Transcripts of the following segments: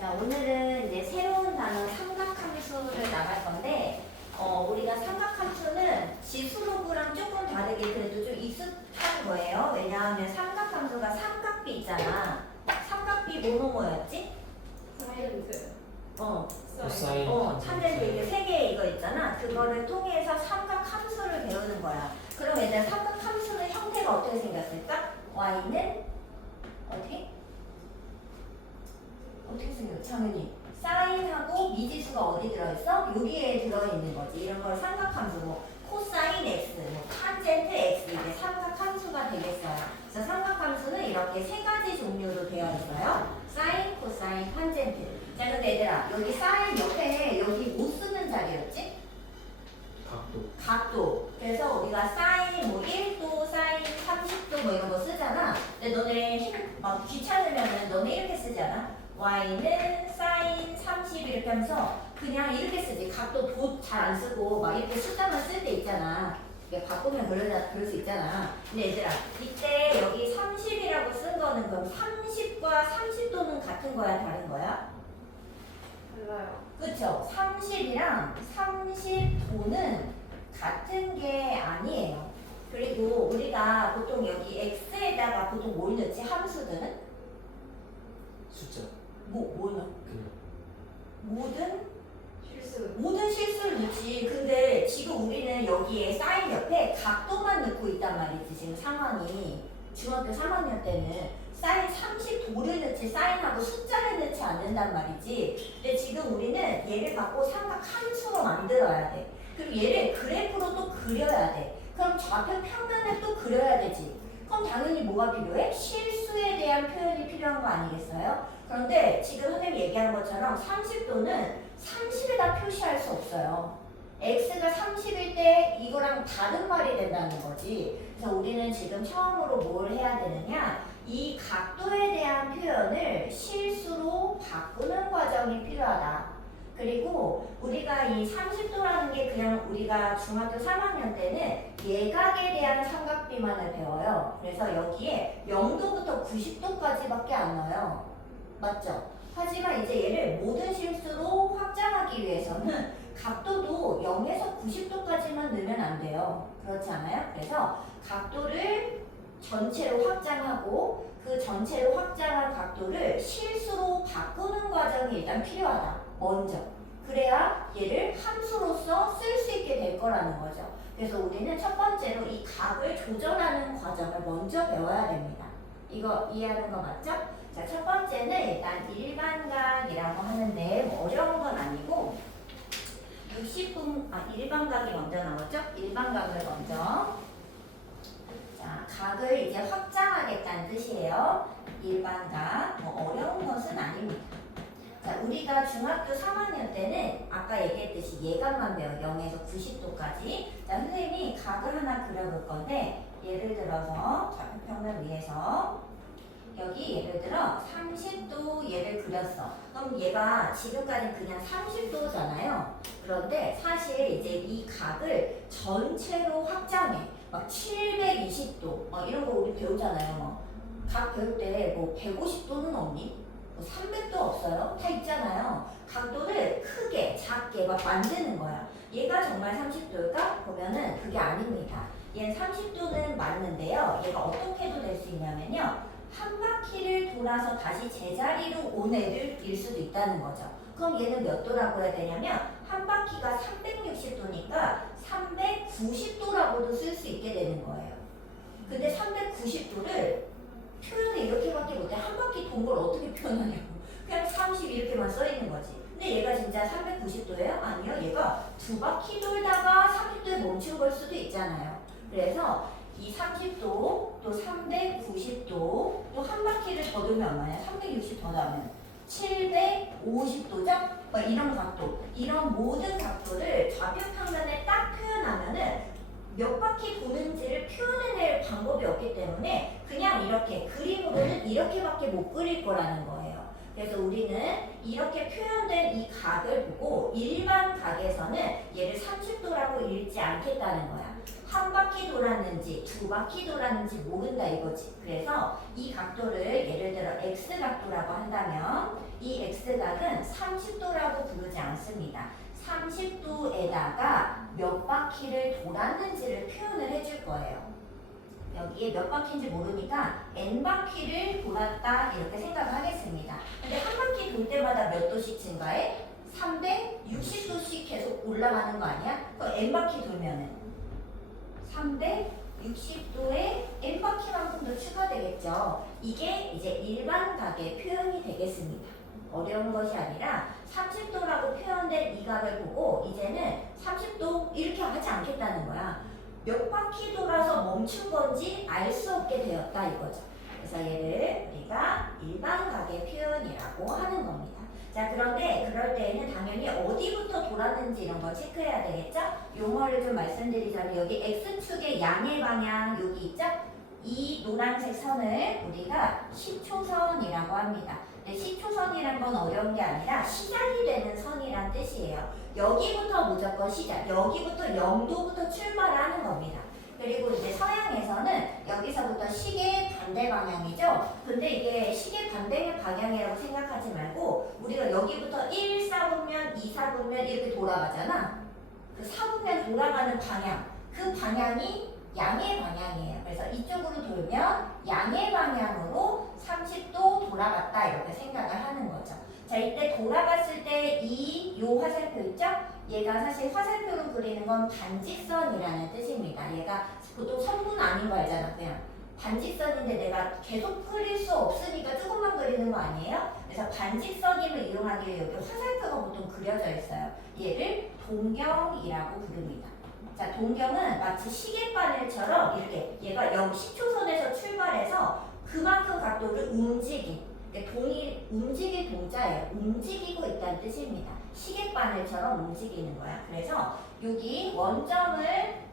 자, 오늘은 이제 새로운 단어 삼각함수를 나갈 건데, 우리가 삼각함수는 지수로그랑 조금 다르게 그래도 좀 익숙한 거예요. 왜냐하면 삼각함수가 삼각비 있잖아. 삼각비 뭐뭐뭐였지? 사이언트. 코사인. 탄젠트 이게 세 개 이거 있잖아. 그거를 통해서 삼각함수를 배우는 거야. 그럼 얘들 삼각함수는 형태가 어떻게 생겼을까? y는 어떻게 생겼어? 당연히 사인하고 미지수가 어디 들어있어? 여기에 들어있는 거지. 이런 걸 삼각함수고 코사인 x, 탄젠트 x 이게 삼각함수가 되겠어요. 그래서 삼각함수는 이렇게 세 가지 종류로 되어 있어요. 사인, 코사인, 탄젠트. 자, 근데 얘들아 여기 사인 옆에 여기 못 쓰는 자리였지? 각도. 그래서 우리가 사인 1도, 사인 30도 이런 거 쓰잖아. 근데 너네 막 귀찮으면은 너네 이렇게 쓰지 않아? y는 사인 30 이렇게 하면서 그냥 이렇게 쓰지. 각도 도 잘 안 쓰고 막 이렇게 숫자만 쓸 때 있잖아. 이게 바꾸면 그럴 수 있잖아. 근데 얘들아 이때 여기 30이라고 쓴 거는 그럼 30과 30도는 같은 거야, 다른 거야? 달라요. 그쵸? 30이랑 30도는 같은 게 아니에요. 그리고 우리가 보통 여기 x에다가 보통 뭘 넣지? 함수들은? 숫자. 뭐 넣어? 그냥. 모든 실수를 넣지. 근데 지금 우리는 여기에 사인 옆에 각도만 넣고 있단 말이지. 지금 상황이 중학교 3학년 때는 사인 30도를 넣지 사인하고 숫자를 넣지 않는단 말이지. 근데 지금 우리는 얘를 갖고 삼각 함수로 만들어야 돼. 그리고 얘를 그래프로 또 그려야 돼. 그럼 좌표 평면을 또 그려야 되지. 그럼 당연히 뭐가 필요해? 실수에 대한 표현이 필요한 거 아니겠어요? 그런데 지금 선생님이 얘기한 것처럼 30도는 30에다 표시할 수 없어요. x가 30일 때 이거랑 다른 말이 된다는 거지. 그래서 우리는 지금 처음으로 뭘 해야 되느냐? 이 각도에 대한 표현을 실수로 바꾸는 과정이 필요하다. 그리고 우리가 이 30도라는 게 그냥 우리가 중학교 3학년 때는 예각에 대한 삼각비만을 배워요. 그래서 여기에 0도부터 90도까지밖에 안 넣어요. 맞죠? 하지만 이제 얘를 모든 실수로 확장하기 위해서는 각도도 0에서 90도까지만 넣으면 안 돼요. 그렇지 않아요? 그래서 각도를 전체로 확장하고 그 전체로 확장한 각도를 실수로 바꾸는 과정이 일단 필요하다. 먼저. 그래야 얘를 함수로서 쓸 수 있게 될 거라는 거죠. 그래서 우리는 첫 번째로 이 각을 조절하는 과정을 먼저 배워야 됩니다. 이거 이해하는 거 맞죠? 자, 첫 번째는 일단 일반각이라고 하는데 뭐 어려운 건 아니고 일반각이 먼저 나오죠? 일반각을 먼저. 자, 각을 이제 확장하겠다는 뜻이에요. 일반각. 뭐 어려운 것은 아닙니다. 자, 우리가 중학교 3학년 때는 아까 얘기했듯이 예각만 배워요. 0에서 90도까지. 자, 선생님이 각을 하나 그려볼 건데 예를 들어서 좌표평면 위에서 여기 예를 들어 30도 얘를 그렸어. 그럼 얘가 지금까지 그냥 30도잖아요. 그런데 사실 이제 이 각을 전체로 확장해. 막 720도 막 이런 거 우리 배우잖아요. 각 배울 때 뭐 150도는 없니? 뭐 300도 없어요? 다 있잖아요. 각도를 크게 작게 막 만드는 거야. 얘가 정말 30도일까? 보면은 그게 아닙니다. 얘는 30도는 맞는데요. 얘가 어떻게 해도 될 수 있냐면요. 한 바퀴를 돌아서 다시 제자리로 온 애들일 수도 있다는 거죠. 그럼 얘는 몇 도라고 해야 되냐면 한 바퀴가 360도니까 390도라고도 쓸 수 있게 되는 거예요. 근데 390도를 표현을 이렇게밖에 못해. 한 바퀴 돈 걸 어떻게 표현하냐고. 그냥 30 이렇게만 써 있는 거지. 근데 얘가 진짜 390도예요? 아니요. 얘가 두 바퀴 돌다가 30도에 멈춘 걸 수도 있잖아요. 그래서 이 30도, 또 390도, 또 한 바퀴를 더 돌면 얼마냐? 360 더 나면 750도죠? 이런 각도, 이런 모든 각도를 좌표 평면에 딱 표현하면은 몇 바퀴 도는지를 표현해낼 방법이 없기 때문에 그냥 이렇게 그림으로는 이렇게밖에 못 그릴 거라는 거예요. 그래서 우리는 이렇게 표현된 이 각을 보고 일반 각에서는 얘를 30도라고 읽지 않겠다는 거야. 한 바퀴 돌았는지 두 바퀴 돌았는지 모른다 이거지. 그래서 이 각도를 예를 들어 x 각도라고 한다면 이 x 각의 30도라고 부르지 않습니다. 30도에다가 몇 바퀴를 돌았는지를 표현을 해줄 거예요. 여기에 몇 바퀴인지 모르니까 n 바퀴를 돌았다 이렇게 생각을 하겠습니다. 근데 한 바퀴 돌 때마다 몇 도씩 증가해? 360도씩 계속 올라가는 거 아니야? 그럼 n 바퀴 돌면은 360도에 n 바퀴만큼 더 추가되겠죠. 이게 이제 일반각의 표현이 되겠습니다. 어려운 것이 아니라 30도라고 표현된 이 각을 보고 이제는 30도 이렇게 하지 않겠다는 거야. 몇 바퀴 돌아서 멈춘 건지 알 수 없게 되었다 이거죠. 그래서 얘를 우리가 일반각의 표현이라고 하는 겁니다. 자, 그런데 그럴 때에는 당연히 어디부터 돌았는지 이런 거 체크해야 되겠죠? 용어를 좀 말씀드리자면 여기 X축의 양의 방향 여기 있죠? 이 노란색 선을 우리가 시초선이라고 합니다. 근데 시초선이란 건 어려운 게 아니라 시작이 되는 선이란 뜻이에요. 여기부터 무조건 시작, 여기부터 0도부터 출발하는 겁니다. 그리고 이제 서양에서는 여기서부터 시계 반대 방향이죠. 근데 이게 시계 반대 방향이라고 생각하지 말고 우리가 여기부터 1 4분면, 2 4분면 이렇게 돌아가잖아. 그 4분면 돌아가는 방향, 그 방향이 양의 방향이에요. 그래서 이쪽으로 돌면 양의 방향으로 30도 돌아갔다 이렇게 생각을 하는 거죠. 자, 이때 돌아갔을 때 요 화살표 있죠? 얘가 사실 화살표로 그리는 건 반직선이라는 뜻입니다. 얘가 보통 선분 아닌 거 알잖아. 그냥 반직선인데 내가 계속 그릴 수 없으니까 조금만 그리는 거 아니에요? 그래서 반직선임을 이용하기 위해 여기 화살표가 보통 그려져 있어요. 얘를 동경이라고 부릅니다. 자, 동경은 마치 시계바늘처럼 이렇게 얘가 10초선에서 출발해서 그만큼 각도를 움직인, 움직일 동자예요. 움직이고 있다는 뜻입니다. 시계바늘처럼 움직이는 거야. 그래서 여기 원점을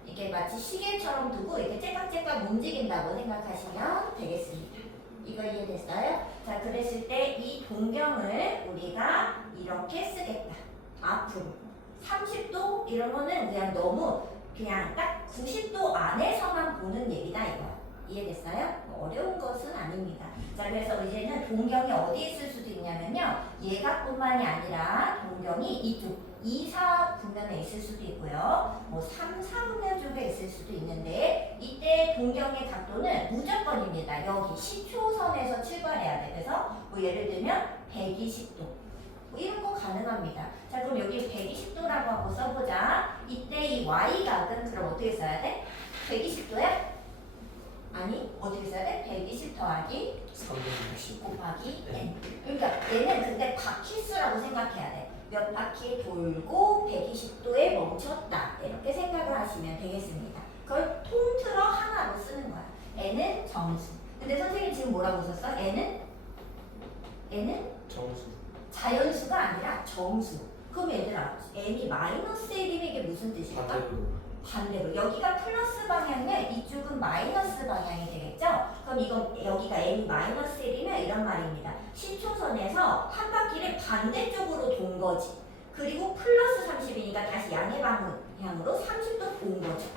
이렇게 마치 시계처럼 두고 이렇게 째깍째깍 움직인다고 생각하시면 되겠습니다. 이거 이해됐어요? 자, 그랬을 때 이 동경을 우리가 이렇게 쓰겠다. 앞으로 30도 이런 거는 그냥 너무 그냥 딱 90도 안에서만 보는 얘기다 이거. 이해됐어요? 어려운 것은 아닙니다. 자, 그래서 이제는 동경이 어디 있을 수도 있냐면요. 얘가뿐만이 아니라 동경이 이쪽 2, 4 분면에 있을 수도 있고요. 뭐 3, 4 분면 쪽에 있을 수도 있는데 이때 동경의 각도는 무조건입니다. 여기 10초선에서 출발해야 돼. 그래서 뭐 예를 들면 120도. 뭐 이런 거 가능합니다. 자, 그럼 여기 120도라고 하고 써보자. 이때 이 y각은 그럼 어떻게 써야 돼? 120도야? 아니, 어떻게 써야 돼? 120 더하기 360 곱하기 네. n. 그러니까 얘는 근데 바퀴수라고 생각해야 돼. 몇 바퀴 돌고 120도에 멈췄다. 이렇게 생각을 하시면 되겠습니다. 그걸 통틀어 하나로 쓰는 거야. n은 정수. 근데 선생님 지금 뭐라고 썼어? n은 정수 자연수가 아니라 정수. 그럼 얘들아, n이 마이너스 1이면 이게 무슨 뜻일까? 반대로 여기가 플러스 방향이면 이쪽은 마이너스 방향이 되겠죠? 그럼 이건 여기가 n이 마이너스 1이면 이런 말입니다. 10초선에서 한 바퀴를 반대쪽으로 돈 거지. 그리고 플러스 30이니까 다시 양의 방향으로 30도 돈 거죠.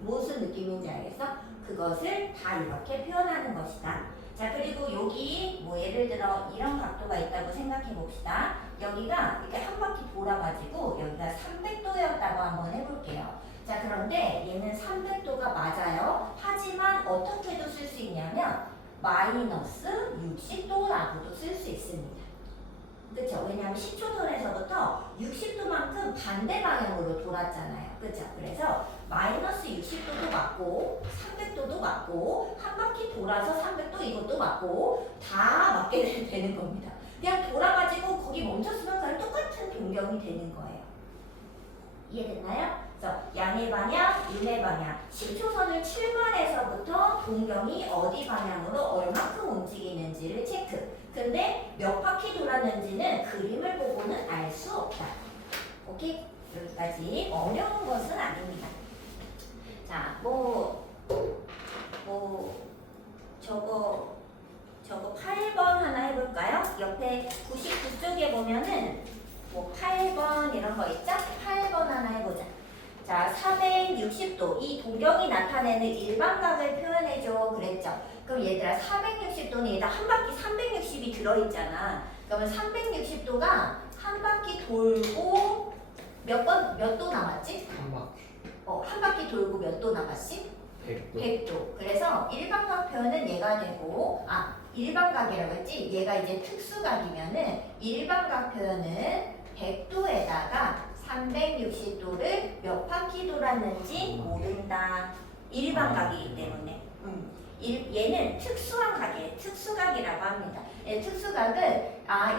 무슨 느낌인지 알겠어? 그것을 다 이렇게 표현하는 것이다. 자, 그리고 여기 뭐 예를 들어 이런 각도가 있다고 생각해 봅시다. 여기가 이렇게 한 바퀴 돌아가지고 여기가 300도였다고 한번 해볼게요. 자, 그런데 얘는 300도가 맞아요. 하지만 어떻게도 쓸 수 있냐면 마이너스 60도라고도 쓸 수 있습니다. 그렇죠? 왜냐하면 10초선에서부터 60도만큼 반대 방향으로 돌았잖아요. 그렇죠? 그래서 마이너스 60도도 맞고 300도도 맞고 한 바퀴 돌아서 300도 이것도 맞고 다 맞게 되는 겁니다. 그냥 돌아가지고 거기 멈췄으면 그냥 똑같은 동경이 되는 거예요. 이해됐나요? 그래서 양의 방향, 음의 방향, 10초선을 출발해서부터 동경이 어디 방향으로 얼마큼 움직이는지를 체크. 근데 몇 바퀴 돌았는지는 그림을 보고는 알 수 없다. 오케이? 여기까지 어려운 것은 아닙니다. 자, 저거 8번 하나 해볼까요? 옆에 99쪽에 보면은 뭐 8번 이런 거 있죠? 8번 하나 해보자. 자, 460도. 이 동경이 나타내는 일반각을 표현해줘. 그랬죠? 그럼 얘들아, 460도는 얘들아 한 바퀴 360이 들어있잖아. 그러면 360도가 한 바퀴 돌고 몇 도 남았지? 한 바퀴. 한 바퀴 돌고 몇 도 남았지? 100도. 100도. 그래서 일반각표는 얘가 되고, 일반각이라고 했지? 얘가 이제 특수각이면은 일반각표는 100도에다가 360도를 몇 바퀴 돌았는지 모른다. 일반각이기 때문에. 얘는 특수한 각이에요. 특수각이라고 합니다. 특수각은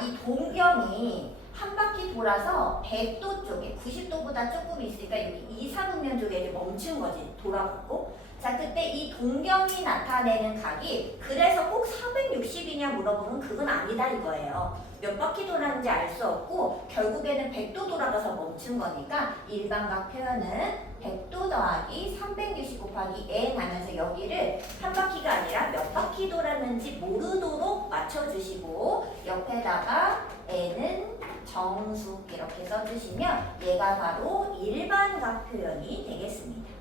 이 동경이 한 바퀴 돌아서 100도 쪽에 90도보다 조금 있으니까 여기 이사분면 쪽에 이제 멈춘 거지. 돌아가고. 자, 그때 이 동경이 나타내는 각이 그래서 꼭 460이냐 물어보면 그건 아니다 이거예요. 몇 바퀴 돌았는지 알 수 없고 결국에는 100도 돌아가서 멈춘 거니까 일반각 표현은 100도 더하기 360 곱하기 n 하면서 여기를 한 바퀴가 아니라 몇 바퀴 돌았는지 모르도록 맞춰주시고 옆에다가 n은 정수 이렇게 써주시면 얘가 바로 일반각 표현이 되겠습니다.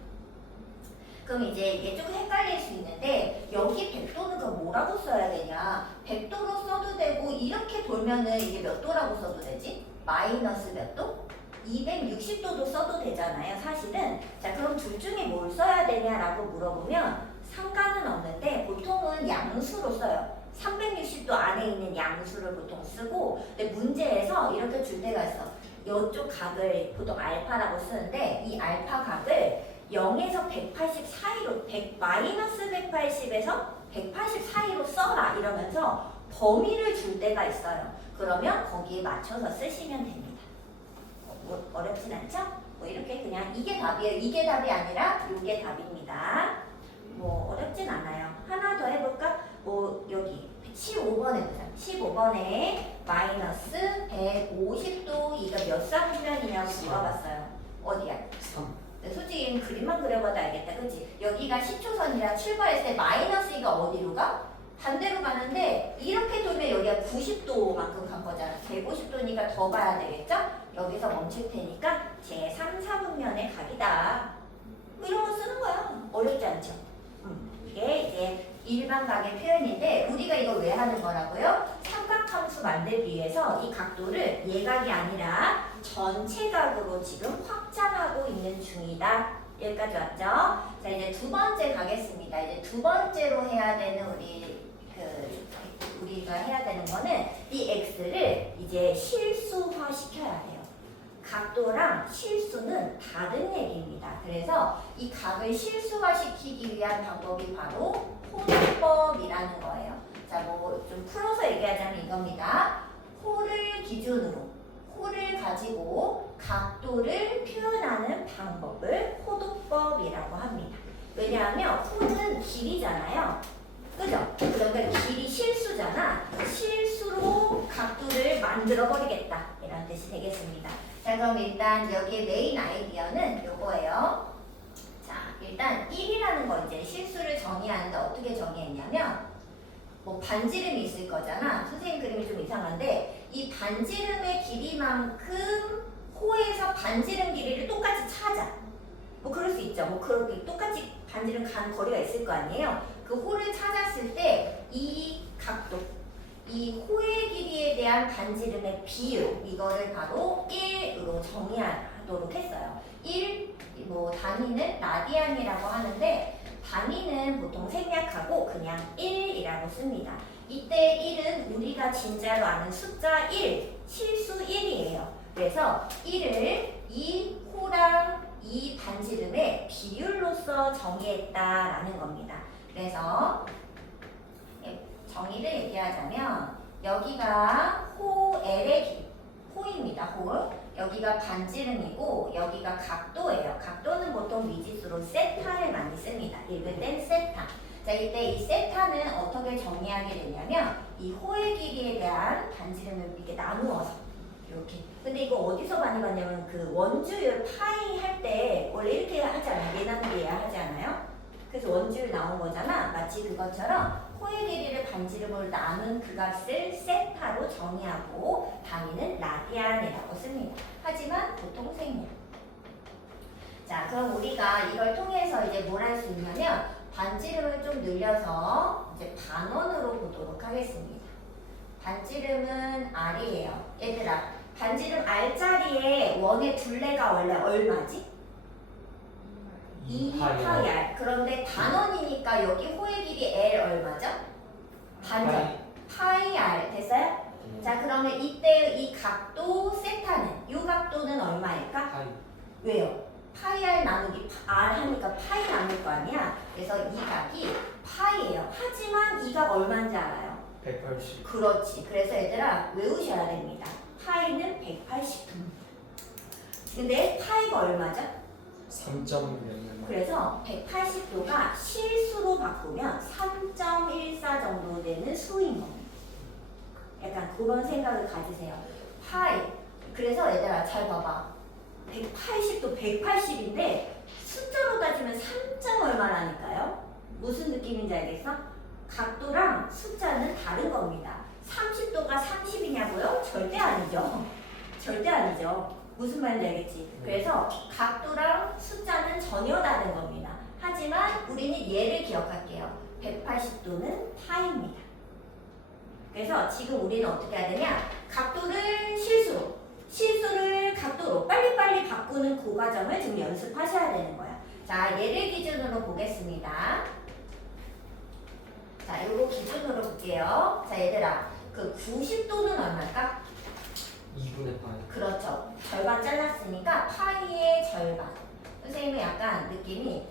그럼 이제 이게 조금 헷갈릴 수 있는데 여기 100도는 그럼 뭐라고 써야 되냐? 100도로 써도 되고 이렇게 돌면은 이게 몇 도라고 써도 되지? 마이너스 몇 도? 260도도 써도 되잖아요 사실은. 자 그럼 둘 중에 뭘 써야 되냐라고 물어보면 상관은 없는데 보통은 양수로 써요. 360도 안에 있는 양수를 보통 쓰고 근데 문제에서 이렇게 줄 때가 있어. 이쪽 각을 보통 알파라고 쓰는데 이 알파 각을 0에서 180 사이로 마이너스 180에서 180 사이로 써라 이러면서 범위를 줄 때가 있어요. 그러면 거기에 맞춰서 쓰시면 됩니다. 뭐 어렵진 않죠? 뭐 이렇게 그냥 이게 답이에요. 이게 답이 아니라 이게 답입니다. 뭐 어렵진 않아요. 하나 더 해볼까? 뭐 여기 15번에 보자. 15번에 마이너스 150도 이거 몇 사분면이냐고 물어봤어요. 어디야? 3. 솔직히 그림만 그려봐도 알겠다. 그치? 여기가 10초선이라 출발했을 때 마이너스 2가 어디로 가? 반대로 가는데 이렇게 돌면 여기가 90도만큼 간 거잖아. 150도니까 더 가야 되겠죠? 여기서 멈출 테니까 제3, 4분면의 각이다. 뭐 이런 거 쓰는 거야. 어렵지 않죠? 이게 이제 일반각의 표현인데 우리가 이걸 왜 하는 거라고요? 삼각함수 만들기 위해서 이 각도를 예각이 아니라 전체 각으로 지금 확장하고 있는 중이다. 여기까지 왔죠? 자 이제 두 번째 가겠습니다. 이제 두 번째로 해야 되는 우리가 해야 되는 거는 이 x를 이제 실수화 시켜야 해요. 각도랑 실수는 다른 얘기입니다. 그래서 이 각을 실수화 시키기 위한 방법이 바로 호도법이라는 거예요. 자, 뭐 좀 풀어서 얘기하자면 이겁니다. 호를 기준으로, 호를 가지고 각도를 표현하는 방법을 호도법이라고 합니다. 왜냐하면 호는 길이잖아요. 그죠? 그러니까 길이 실수잖아. 실수로 각도를 만들어 버리겠다. 이런 뜻이 되겠습니다. 자, 그럼 일단 여기에 메인 아이디어는 요거예요. 자, 일단 1이라는 거 이제 실수를 정의하는데 어떻게 정의했냐면 뭐 반지름이 있을 거잖아. 선생님 그림이 좀 이상한데 이 반지름의 길이만큼 호에서 반지름 길이를 똑같이 찾아. 뭐 그럴 수 있죠. 뭐 그렇게 똑같이 반지름 가는 거리가 있을 거 아니에요. 그 호를 찾았을 때 이 각도, 이 호의 길이에 대한 반지름의 비율 이거를 바로 1으로 정의하도록 했어요. 1, 뭐 단위는 라디안이라고 하는데 단위는 보통 생략하고 그냥 1이라고 씁니다. 이때 1은 우리가 진짜로 아는 숫자 1, 실수 1이에요. 그래서 1을 이 호랑 이 반지름의 비율로서 정의했다라는 겁니다. 그래서 정의를 얘기하자면 여기가 호 L의 길이, 호입니다. 호. 여기가 반지름이고 여기가 각도예요. 각도는 보통 미지수로 세타를 많이 씁니다. 읽을 땐 세타. 자, 이때 이 세타는 어떻게 정의하게 되냐면 이 호의 길이에 대한 반지름을 이렇게 나누어서 이렇게. 근데 이거 어디서 많이 봤냐면 그 원주율 파이 할 때 원래 이렇게 하잖아요. 얘나누기야 하지 않아요? 그래서 원주율 나온 거잖아. 마치 그것처럼 호의 길이를 반지름으로 나눈 그 값을 세타로 정의하고 단위는 라디안이라고 씁니다. 하지만 보통 생략. 자, 그럼 우리가 이걸 통해서 이제 뭘 할 수 있냐면 반지름을 좀 늘려서 이제 반원으로 보도록 하겠습니다. 반지름은 R이에요. 얘들아, 반지름 R자리에 원의 둘레가 원래 얼마지? 2파이 R. 그런데 단원이니까 여기 호의 길이 L 얼마죠? 반절. 파이 R 됐어요? 자 그러면 이때 이 각도 세타는 이 각도는 얼마일까? 파이. 왜요? 파이 R 나누기 R 하니까 파이 나눌 거 아니야? 그래서 이 각이 파이예요. 하지만 이 각 얼마인지 알아요? 180. 그렇지. 그래서 얘들아 외우셔야 됩니다. 파이는 180도. 근데 파이가 얼마죠? 3.0. 그래서 180도가 실수로 바꾸면 3.14 정도 되는 수인 겁니다. 약간 그런 생각을 가지세요. 파이. 그래서 얘들아 잘 봐봐. 180도 180인데 숫자로 따지면 3점 얼마라니까요? 무슨 느낌인지 알겠어? 각도랑 숫자는 다른 겁니다. 30도가 30이냐고요? 절대 아니죠. 절대 아니죠. 무슨 말인지 알겠지? 그래서 각도랑 숫자는 전혀 다른 겁니다. 하지만 우리는 얘를 기억할게요. 180도는 파입니다. 그래서 지금 우리는 어떻게 해야 되냐? 각도를 실수로, 실수를 각도로 빨리빨리 바꾸는 그 과정을 지금 연습하셔야 되는 거야. 자, 얘를 기준으로 보겠습니다. 자, 요거 기준으로 볼게요. 자, 얘들아, 그 90도는 얼마일까? 2분의 파이. 그렇죠. 절반 잘랐으니까 파이의 절반. 선생님은 약간 느낌이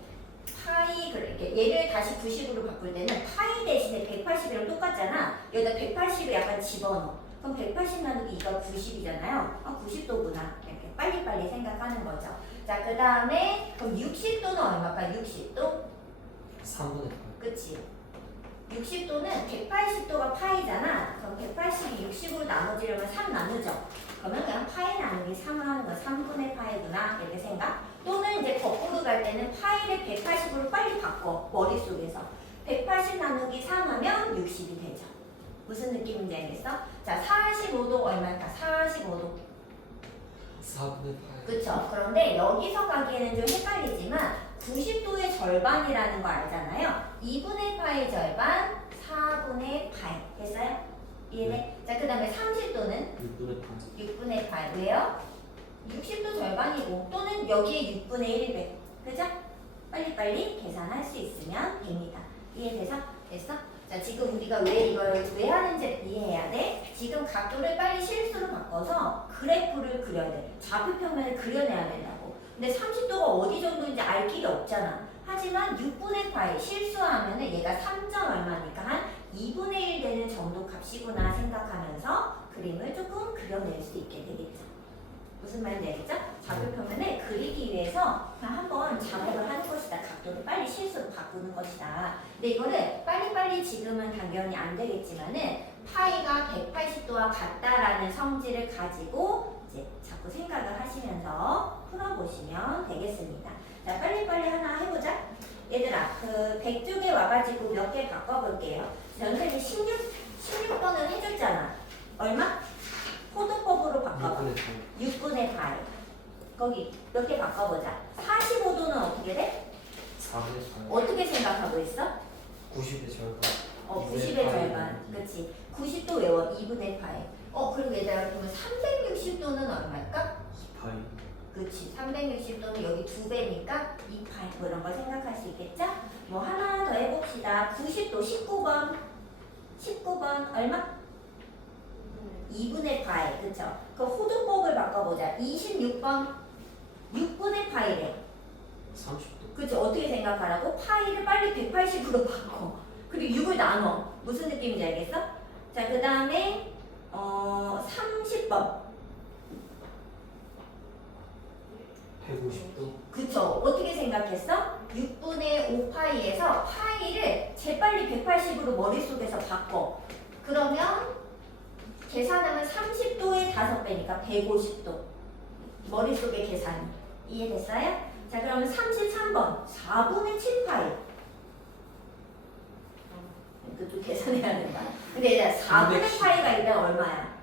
파이 이렇게 얘를 다시 90으로 바꿀 때는 파이 대신에 180이랑 똑같잖아. 여기다 180을 약간 집어넣어. 그럼 180 나누기 2가 90이잖아요. 아 90도구나. 이렇게 빨리빨리 생각하는 거죠. 자, 그 다음에 그럼 60도는 얼마일까? 60도? 3분의 파이. 그치? 60도는 180도가 파이잖아. 그럼 180이 60으로 나눠지려면 3 나누죠. 그러면 그냥 파이 나누기 3을 하는 거야. 3분의 파이구나. 이렇게 생각. 또는 이제 거꾸로 갈 때는 파이를 180으로 빨리 바꿔. 머릿속에서. 180 나누기 3 하면 60이 되죠. 무슨 느낌인지 알겠어? 자, 45도 얼마일까? 45도. 4분의 파이. 그쵸? 그런데 여기서 가기에는 좀 헷갈리지만 90도의 절반이라는 거 알잖아요. 2분의 파의 절반, 4분의 파이. 됐어요? 이해돼? 자, 그 다음에 30도는 6분의 파이. 6분의 파이. 왜요? 60도 절반이고 또는 여기에 6분의 1배. 그죠? 빨리빨리 계산할 수 있으면 됩니다. 이해돼서? 됐어? 자, 지금 우리가 왜 이걸 왜 하는지 이해해야 돼? 지금 각도를 빨리 실수로 바꿔서 그래프를 그려야 돼. 좌표평면을 그려내야 된다고. 근데 30도가 어디 정도인지 알 길이 없잖아. 하지만 6분의 파이 실수하면은 얘가 3점 얼마니까 한 2분의 1 되는 정도 값이구나 생각하면서 그림을 조금 그려낼 수 있게 되겠죠. 무슨 말인지 알겠죠? 좌표평면을 그리기 위해서 그냥 한번 작업을 하는 것이다. 각도를 빨리 실수로 바꾸는 것이다. 근데 이거를 빨리빨리 지금은 당연히 안 되겠지만은 파이가 180도와 같다라는 성질을 가지고 이제 자꾸 생각을 하시면서 풀어보시면 되겠습니다. 자, 빨리빨리 하나 해보자. 얘들아, 그 100쪽에 와가지고 몇 개 바꿔볼게요. 선생님이 16번을 해줬잖아. 얼마? 포도법으로 바꿔봐. 6분의 파이. 6분의 파이. 거기 몇 개 바꿔보자. 45도는 어떻게 돼? 4분의 파이. 어떻게 생각하고 있어? 90의 절반. 90의 절반. 그치. 90도 외워. 2분의 파이. 그리고 얘들아, 그러면 360도는 얼마일까? 2파이. 그치. 360도는 여기 2배니까 2파이. 뭐 이런 거 생각할 수 있겠죠? 뭐 하나 더 해봅시다. 90도 19번. 19번 얼마? 2분의 파이. 그쵸? 그 호두법을 바꿔보자. 26번. 6분의 파이래. 30도. 그쵸? 어떻게 생각하라고? 파이를 빨리 180으로 바꿔. 그리고 6을 나눠. 무슨 느낌인지 알겠어? 자, 그 다음에 30번. 150도. 그쵸? 어떻게 생각했어? 6분의 5파이에서 파이를 재빨리 180으로 머릿속에서 바꿔. 그러면 계산하면 30도의 5배니까 150도. 머릿속에 계산이. 이해됐어요? 자, 그러면 33번. 4분의 7파이. 이것도 계산해야 된다. 근데 이제 4분의 210. 파이가 일단 얼마야?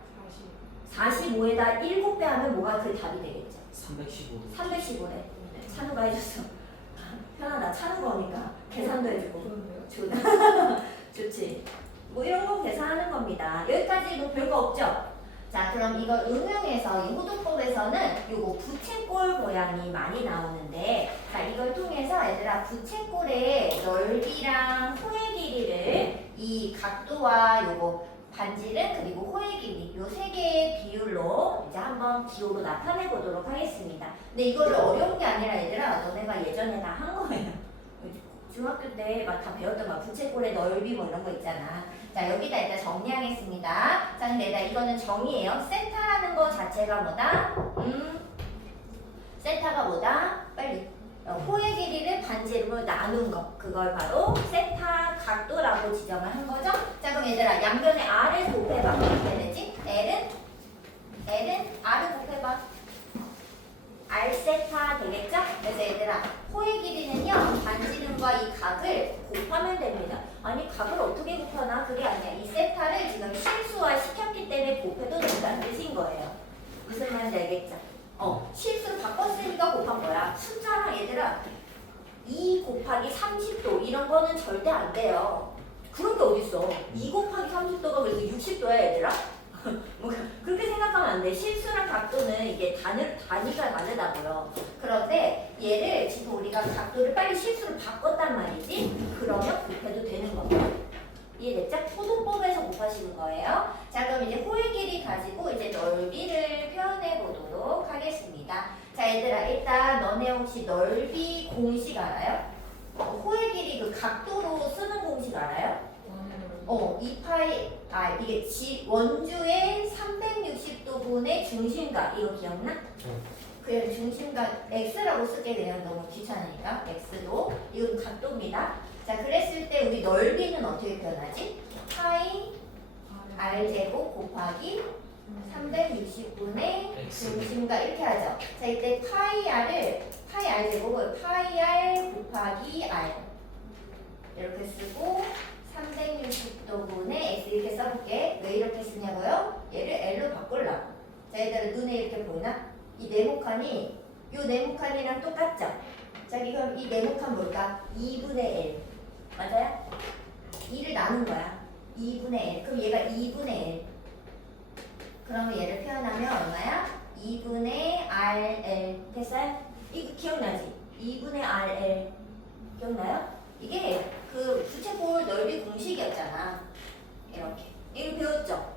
45에다 7배 하면 뭐가 그 답이 되겠죠? 315도. 315래. 찬우가 해줬어. 편하다. 찬우가 오니까 계산도 해주고. 좋은데요? 좋지. 뭐 이런 거 계산하는 겁니다. 여기까지 뭐 별거 없죠? 자, 자, 그럼 이걸 응용해서 이 호두법에서는 요거 부채꼴 모양이 많이 나오는데, 자, 이걸 통해서 얘들아 부채꼴의 넓이랑 호의 길이를 이 각도와 요거 반지름 그리고 호의 길이 요 세 개의 비율로 이제 한번 기호로 나타내 보도록 하겠습니다. 근데 이거를 어려운 게 아니라 얘들아 너네가 예전에 다 한 거예요. 중학교 때 막 다 배웠던 거 부채꼴의 넓이 뭐 이런 거 있잖아. 자, 여기다 일단 정리하겠습니다. 자, 근데 일단 이거는 정의예요. 세타라는 거 자체가 뭐다? 세타가 뭐다? 빨리. 호의 길이를 반지름으로 나눈 거. 그걸 바로 세타 각도라고 지정을 한 거죠. 자, 그럼 얘들아 양변에 r을 곱해봐. 어떻게 되지? L은 r을 곱해봐. r 세타 되겠죠? 그래서 얘들아 호의 길이는요 반지름과 이 각을 곱하면 됩니다. 아니 각을 어떻게 곱하나? 그게 아니야. 이 세타를 지금 실수화 시켰기 때문에 곱해도 된다는 뜻인 거예요. 무슨 말인지 알겠죠? 실수를 바꿨으니까 곱한 거야. 숫자랑 얘들아 2 곱하기 30도 이런 거는 절대 안 돼요. 그런 게 어딨어. 2 곱하기 30도가 그래서 60도야 얘들아? 뭐 그렇게 생각하면 안 돼. 실수랑 각도는 이게 단위가 다르다고요. 그런데 얘를 지금 우리가 각도를 빨리 실수로 바꿨단 말이지. 그러면 곱해도 되는 겁니다. 이해됐죠? 호도법에서 곱하시는 거예요. 자, 그럼 이제 호의 길이 가지고 이제 넓이를 표현해 보도록 하겠습니다. 자, 얘들아 일단 너네 혹시 넓이 공식 알아요? 호의 길이 그 각도로 쓰는 공식 알아요? 2파이 이게 원주의 360도분의 중심각 이거 기억나? 그래서 중심각 x라고 쓰게 되면 너무 귀찮으니까 x도 이건 각도입니다. 자, 그랬을 때 우리 넓이는 어떻게 표현하지? 파이 r제곱 곱하기 360분의 중심각 이렇게 하죠. 자, 이때 파이 r제곱을 파이 r 곱하기 r 이렇게 쓰고 360도분의 x 이렇게 써볼게. 왜 이렇게 쓰냐고요? 얘를 L로 바꾸려고. 자, 얘들아 눈에 이렇게 보이나? 이 네모칸이 요 네모칸이랑 똑같죠? 자, 그럼 이 네모칸 뭘까? 2분의 L 맞아요? 2를 나눈 거야. 2분의 L. 그럼 얘가 2분의 L. 그러면 얘를 표현하면 얼마야? 2분의 RL. 됐어요? 이거 기억나지? 2분의 RL. 기억나요? 이게 그 부채꼴 넓이 공식이었잖아. 이렇게. 이거 배웠죠?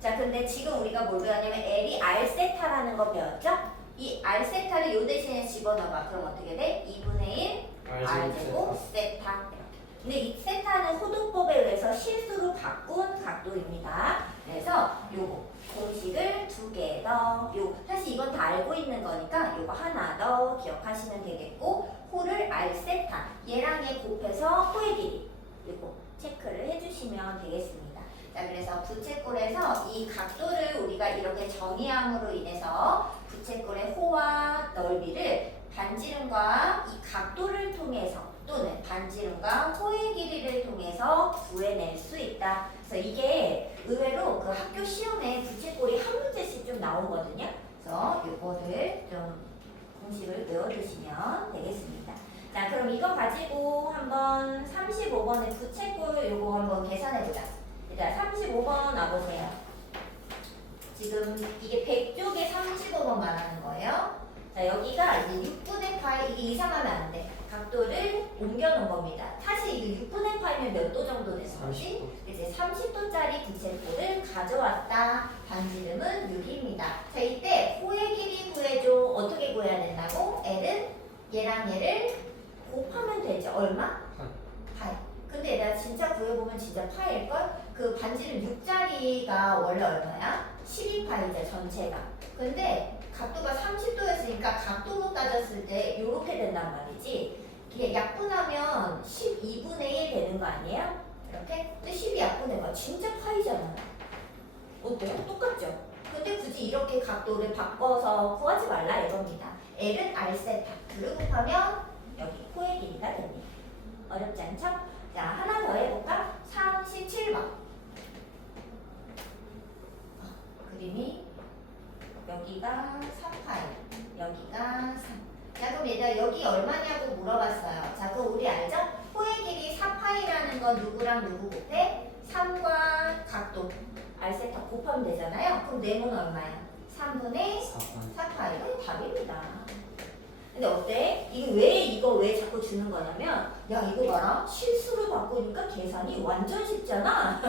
자, 근데 지금 우리가 뭘 배웠냐면 L이 R세타라는 거 배웠죠? 이 R세타를 요 대신에 집어넣어봐. 그럼 어떻게 돼? 2분의 1 R제곱 세타. 이렇게. 근데 이 세타는 호도법에 의해서 실수로 바꾼 각도입니다. 그래서 요거 공식을 2개 더. 사실 이건 다 알고 있는 거니까 요거 하나 더 기억하시면 되겠고, 호를 R세타 얘랑 얘 곱해서 호의 길이 요거 체크를 해주시면 되겠습니다. 자, 그래서 부채꼴에서 이 각도를 우리가 이렇게 정의함으로 인해서 부채꼴의 호와 넓이를 반지름과 이 각도를 통해서 또는 반지름과 호의 길이를 통해서 구해낼 수 있다. 그래서 이게 의외로 그 학교 시험에 부채꼴이 한 문제씩 좀 나오거든요. 그래서 요거를 좀 공식을 외워두시면 되겠습니다. 자, 그럼 이거 가지고 한번 35번의 부채꼴 요거 한번 계산해보자. 일단 35번 와보세요. 지금 이게 100쪽에 35번 말하는 거예요. 자, 여기가 이제 6분의 파이, 이게 이상하면 안 돼. 각도를 옮겨놓은 겁니다. 사실 이게 6분의 파이면 몇 도 정도 되는 거지? 이제 30도짜리 부채꼴을 가져왔다. 반지름은 6입니다. 자, 이때 호의 길이 구해줘. 어떻게 구해야 된다고? L은 얘랑 얘를 곱하면 되죠. 얼마? 파이. 근데 내가 진짜 구해보면 진짜 파일걸? 그 반지름 6짜리가 원래 얼마야? 12파이죠, 전체가. 근데 각도가 30도였으니까 각도로 따졌을 때 이렇게 된단 말이지. 이게 약분하면 12분의 1 되는 거 아니에요? 이렇게? 근데 10이 약분된 거 진짜 파이잖아요. 어때요? 똑같죠? 근데 굳이 이렇게 각도를 바꿔서 구하지 말라 이겁니다. L은 R세타. 그를 곱하면 여기 호의 길이가 됩니다. 어렵지 않죠? 자, 하나 더 해볼까? 37번. 그림이 여기가 3파이, 여기가 3. 자, 그럼 얘들아 여기 얼마냐고 물어봤어요. 자, 그럼 우리 알죠? 호의 길이 4파이라는 건 누구랑 누구 곱해? 3과 각도. R세타 곱하면 되잖아요. 그럼 네모는 얼마야? 3분의 4번 4파. 이거 답입니다. 근데 어때? 이거 왜 자꾸 주는 거냐면, 야, 이거 봐라. 실수를 바꾸니까 계산이 완전 쉽잖아.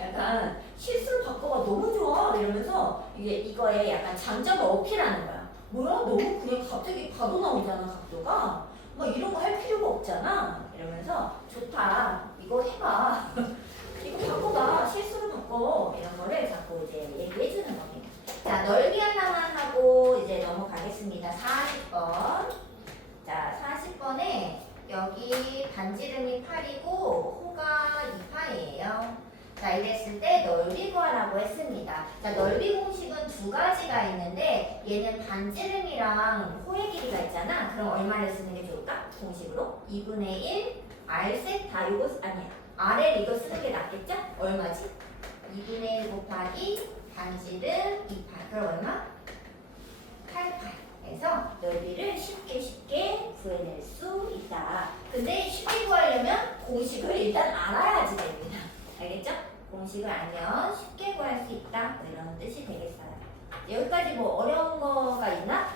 약간 실수를 바꿔봐. 너무 좋아. 이러면서 이거에 약간 장점을 어필하는 거야. 뭐야? 너무 그냥 갑자기 바로 나오잖아, 각도가. 막 이런 거 할 필요가 없잖아. 이러면서 좋다. 이거 해봐. 이거 바꿔봐. 실수를 바꿔. 이런 거를 자꾸 이제 얘기해 주는 겁니다. 자, 넓이 하나만 하고 이제 넘어가겠습니다. 40번. 자, 40번에 여기 반지름이 8이고 호가 2파예요. 자, 이랬을 때 넓이 구하라고 했습니다. 자, 넓이 공식은 두 가지가 있는데 얘는 반지름이랑 호의 길이가 있잖아. 그럼 얼마를 쓰는 게 좋을까? 공식으로 2분의 1 R세타 이거 아니야. RL 이거 쓰는 게 낫겠죠? 얼마지? 2분의 1 곱하기 반지름 2파. 그럼 얼마? 8파. 그래서 넓이를 쉽게 구해낼 수 있다. 근데 쉽게 구하려면 공식을 일단 알아야지 됩니다. 알겠죠? 공식을 알면 쉽게 구할 수 있다. 뭐 이런 뜻이 되겠어요. 여기까지 뭐 어려운 거가 있나?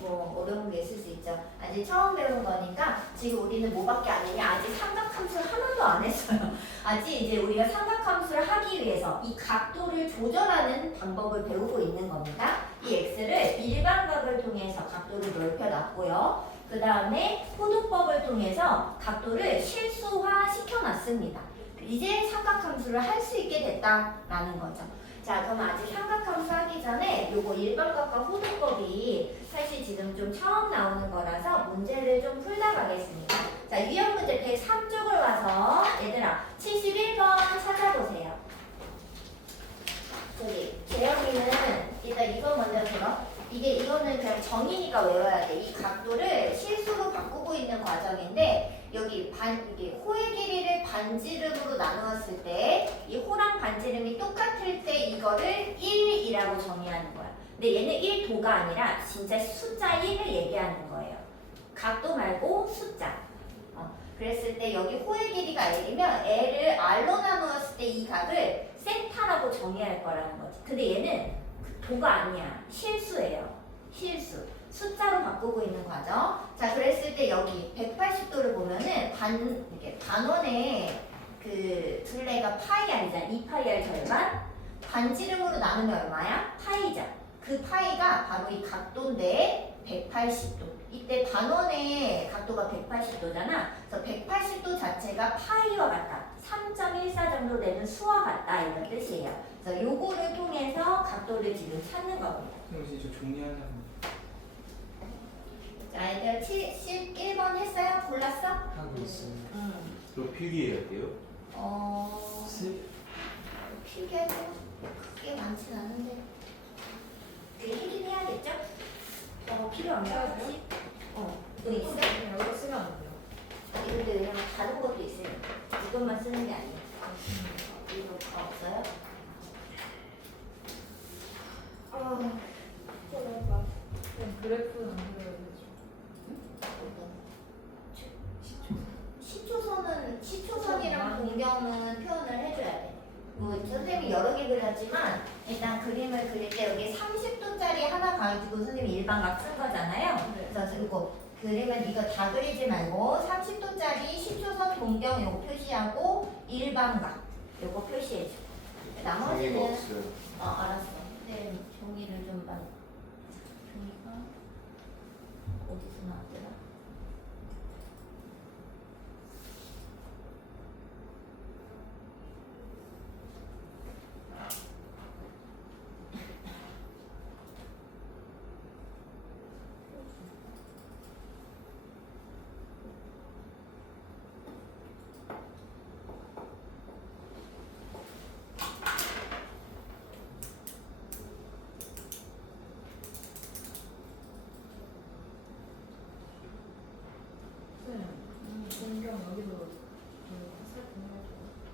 뭐 어려운 게 있을 수 있죠. 아직 처음 배운 거니까 지금 우리는 뭐밖에 안 했냐? 아직 삼각함수를 하나도 안 했어요. 아직 이제 우리가 삼각함수를 하기 위해서 이 각도를 조절하는 방법을 배우고 있는 겁니다. 이 x를 일반각을 통해서 각도를 넓혀놨고요. 그 다음에 호도법을 통해서 각도를 실수화 시켜놨습니다. 이제 삼각함수를 할 수 있게 됐다라는 거죠. 자, 그럼 아직 삼각함수 하기 전에 요거 일반각과 호도법이 사실 지금 좀 처음 나오는 거라서 문제를 좀 풀다 가겠습니다. 자, 유형 문제 103쪽을 와서 얘들아 71번 찾아보세요. 저기 재영이는 일단 이거 먼저 들어. 이거는 그냥 정의니까 외워야 돼. 이 각도를 실수로 바꾸고 있는 과정인데 여기 이게 호의 길이를 반지름으로 나누었을 때 이 호랑 반지름이 똑같을 때 이거를 1이라고 정의하는 거야. 근데 얘는 1도가 아니라 진짜 숫자 1을 얘기하는 거예요. 각도 말고 숫자. 그랬을 때 여기 호의 길이가 L이면 L을 R로 나누었을 때 이 각을 세타라고 정의할 거라는 거지. 근데 얘는 도가 아니야. 실수예요. 실수. 숫자로 바꾸고 있는 과정. 자, 그랬을 때 여기 180도를 보면은 이렇게 반원의 그 둘레가 파이알이잖아. 2파이알 절반. 반지름으로 나누면 얼마야? 파이자. 그 파이가 바로 이 각도인데 180도. 이때 반원의 각도가 180도잖아. 그래서 180도 자체가 파이와 같다. 3.14 정도 되는 수와 같다. 이런 뜻이에요. 그래서 요거를 통해서 각도를 지금 찾는 겁니다. 선생님 저 정리하려면 자, 얘들 71번 했어요? 골랐어? 하고 있습니다. 그거 필기해야 돼요? 필기할 거 그게 많진 않은데 그 확인해야겠죠? 필요한가? 혹시? 또 있어? 여기 쓰면 안 돼요. 이런데 왜냐면 다른 것도 있어요. 이것만 쓰는 게 아니에요. 이거 다 없어요? 그냥 그래프는 안 그려야 되죠. 시초선이랑 공경은 표현을 해줘야 돼. 뭐 선생님이 여러 개 그렸지만 일단 그림을 그릴 때 여기 30도짜리 하나 가지고 선생님이 일반각 쓴 거잖아요. 그래서 이거 그림은 이거 다 그리지 말고 30도짜리 시초선 공경 요거 표시하고 일반각 요거 표시해줘. 나머지는 없어요. 알았어. 근데 종이를 좀 봐. 종이가 어디서 나왔더라? 동경 여기도 살 공략.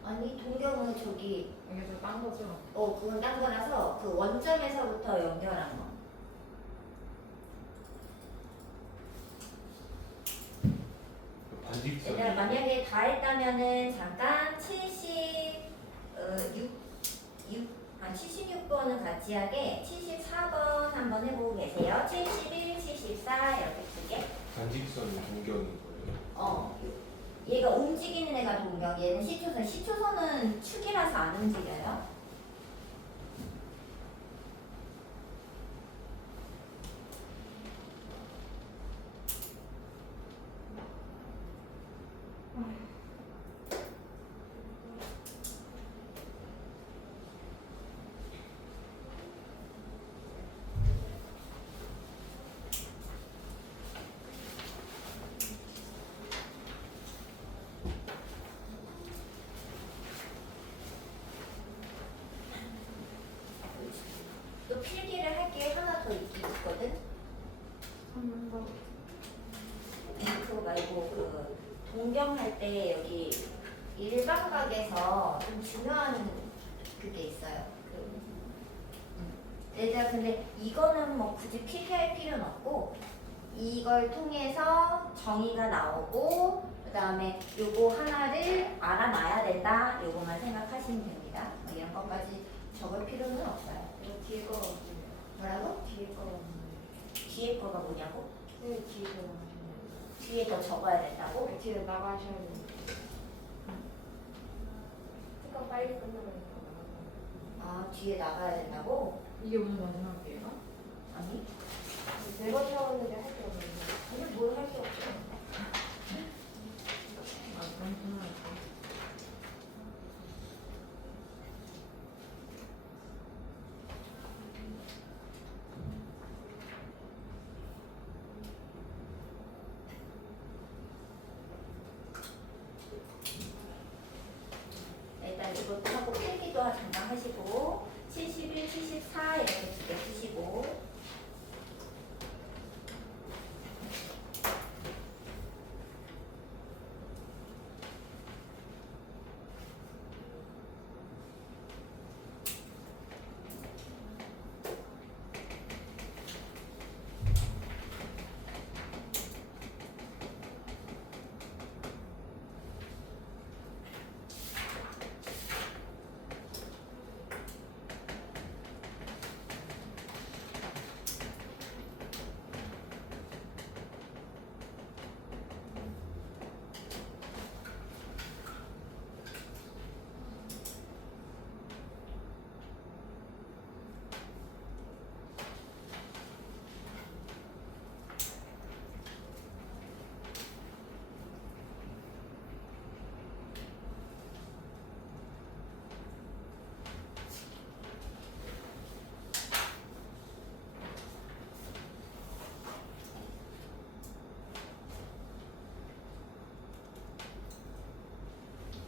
아니 동경은 저기 이게 저딴 거죠. 그건 딴 거라서 그 원점에서부터 연결한 거. 반직선. 얘들아 만약에 다 했다면은 잠깐 76 그럼 76번은 같이 하게 74번 한번 해보고 계세요. 71, 74 이렇게 두 개. 단직선이 동경인 거예요. 얘가 움직이는 애가 동경, 얘는 시초선. 시초선은 축이라서 안 움직여요. 또 필기를 할 게 하나 더 있거든. 그거 말고 그 동경할 때 여기 일반각에서 좀 중요한 그게 있어요. 얘들아 근데 이거는 뭐 굳이 필기할 필요는 없고 이걸 통해서 정의가 나오고 그 다음에 요거 하나를 알아놔야 된다. 요거만 생각하시면 됩니다. 뭐 이런 것까지 적을 필요는 없어요. 이거 뒤에 거가 없네요. 뭐라고? 뒤에 거가 없네요. 뒤에 거가 뭐냐고? 네, 뒤에 거가 없네요. 뒤에 더 적어야 된다고? 뒤에 나가셔야 돼요. 시간 빨리 끝나가니까 나가서. 아 뒤에 나가야 된다고? 이게 오늘 마지막이에요? 아니? 네번 채웠는데 할 게 없는데. 오늘 뭘 할 게 없어. 아, 너무 편하겠다. 일단 이것도 하고 필기도 잠깐 하시고 71, 74 이렇게 두 개 쓰시고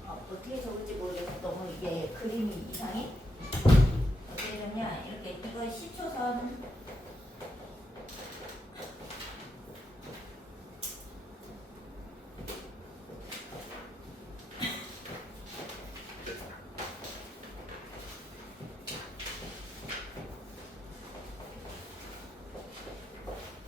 어떻게 적을지 모르겠어. 너무 이게 그림이 이상해? 어떻게 적냐? 이렇게 이거 시초선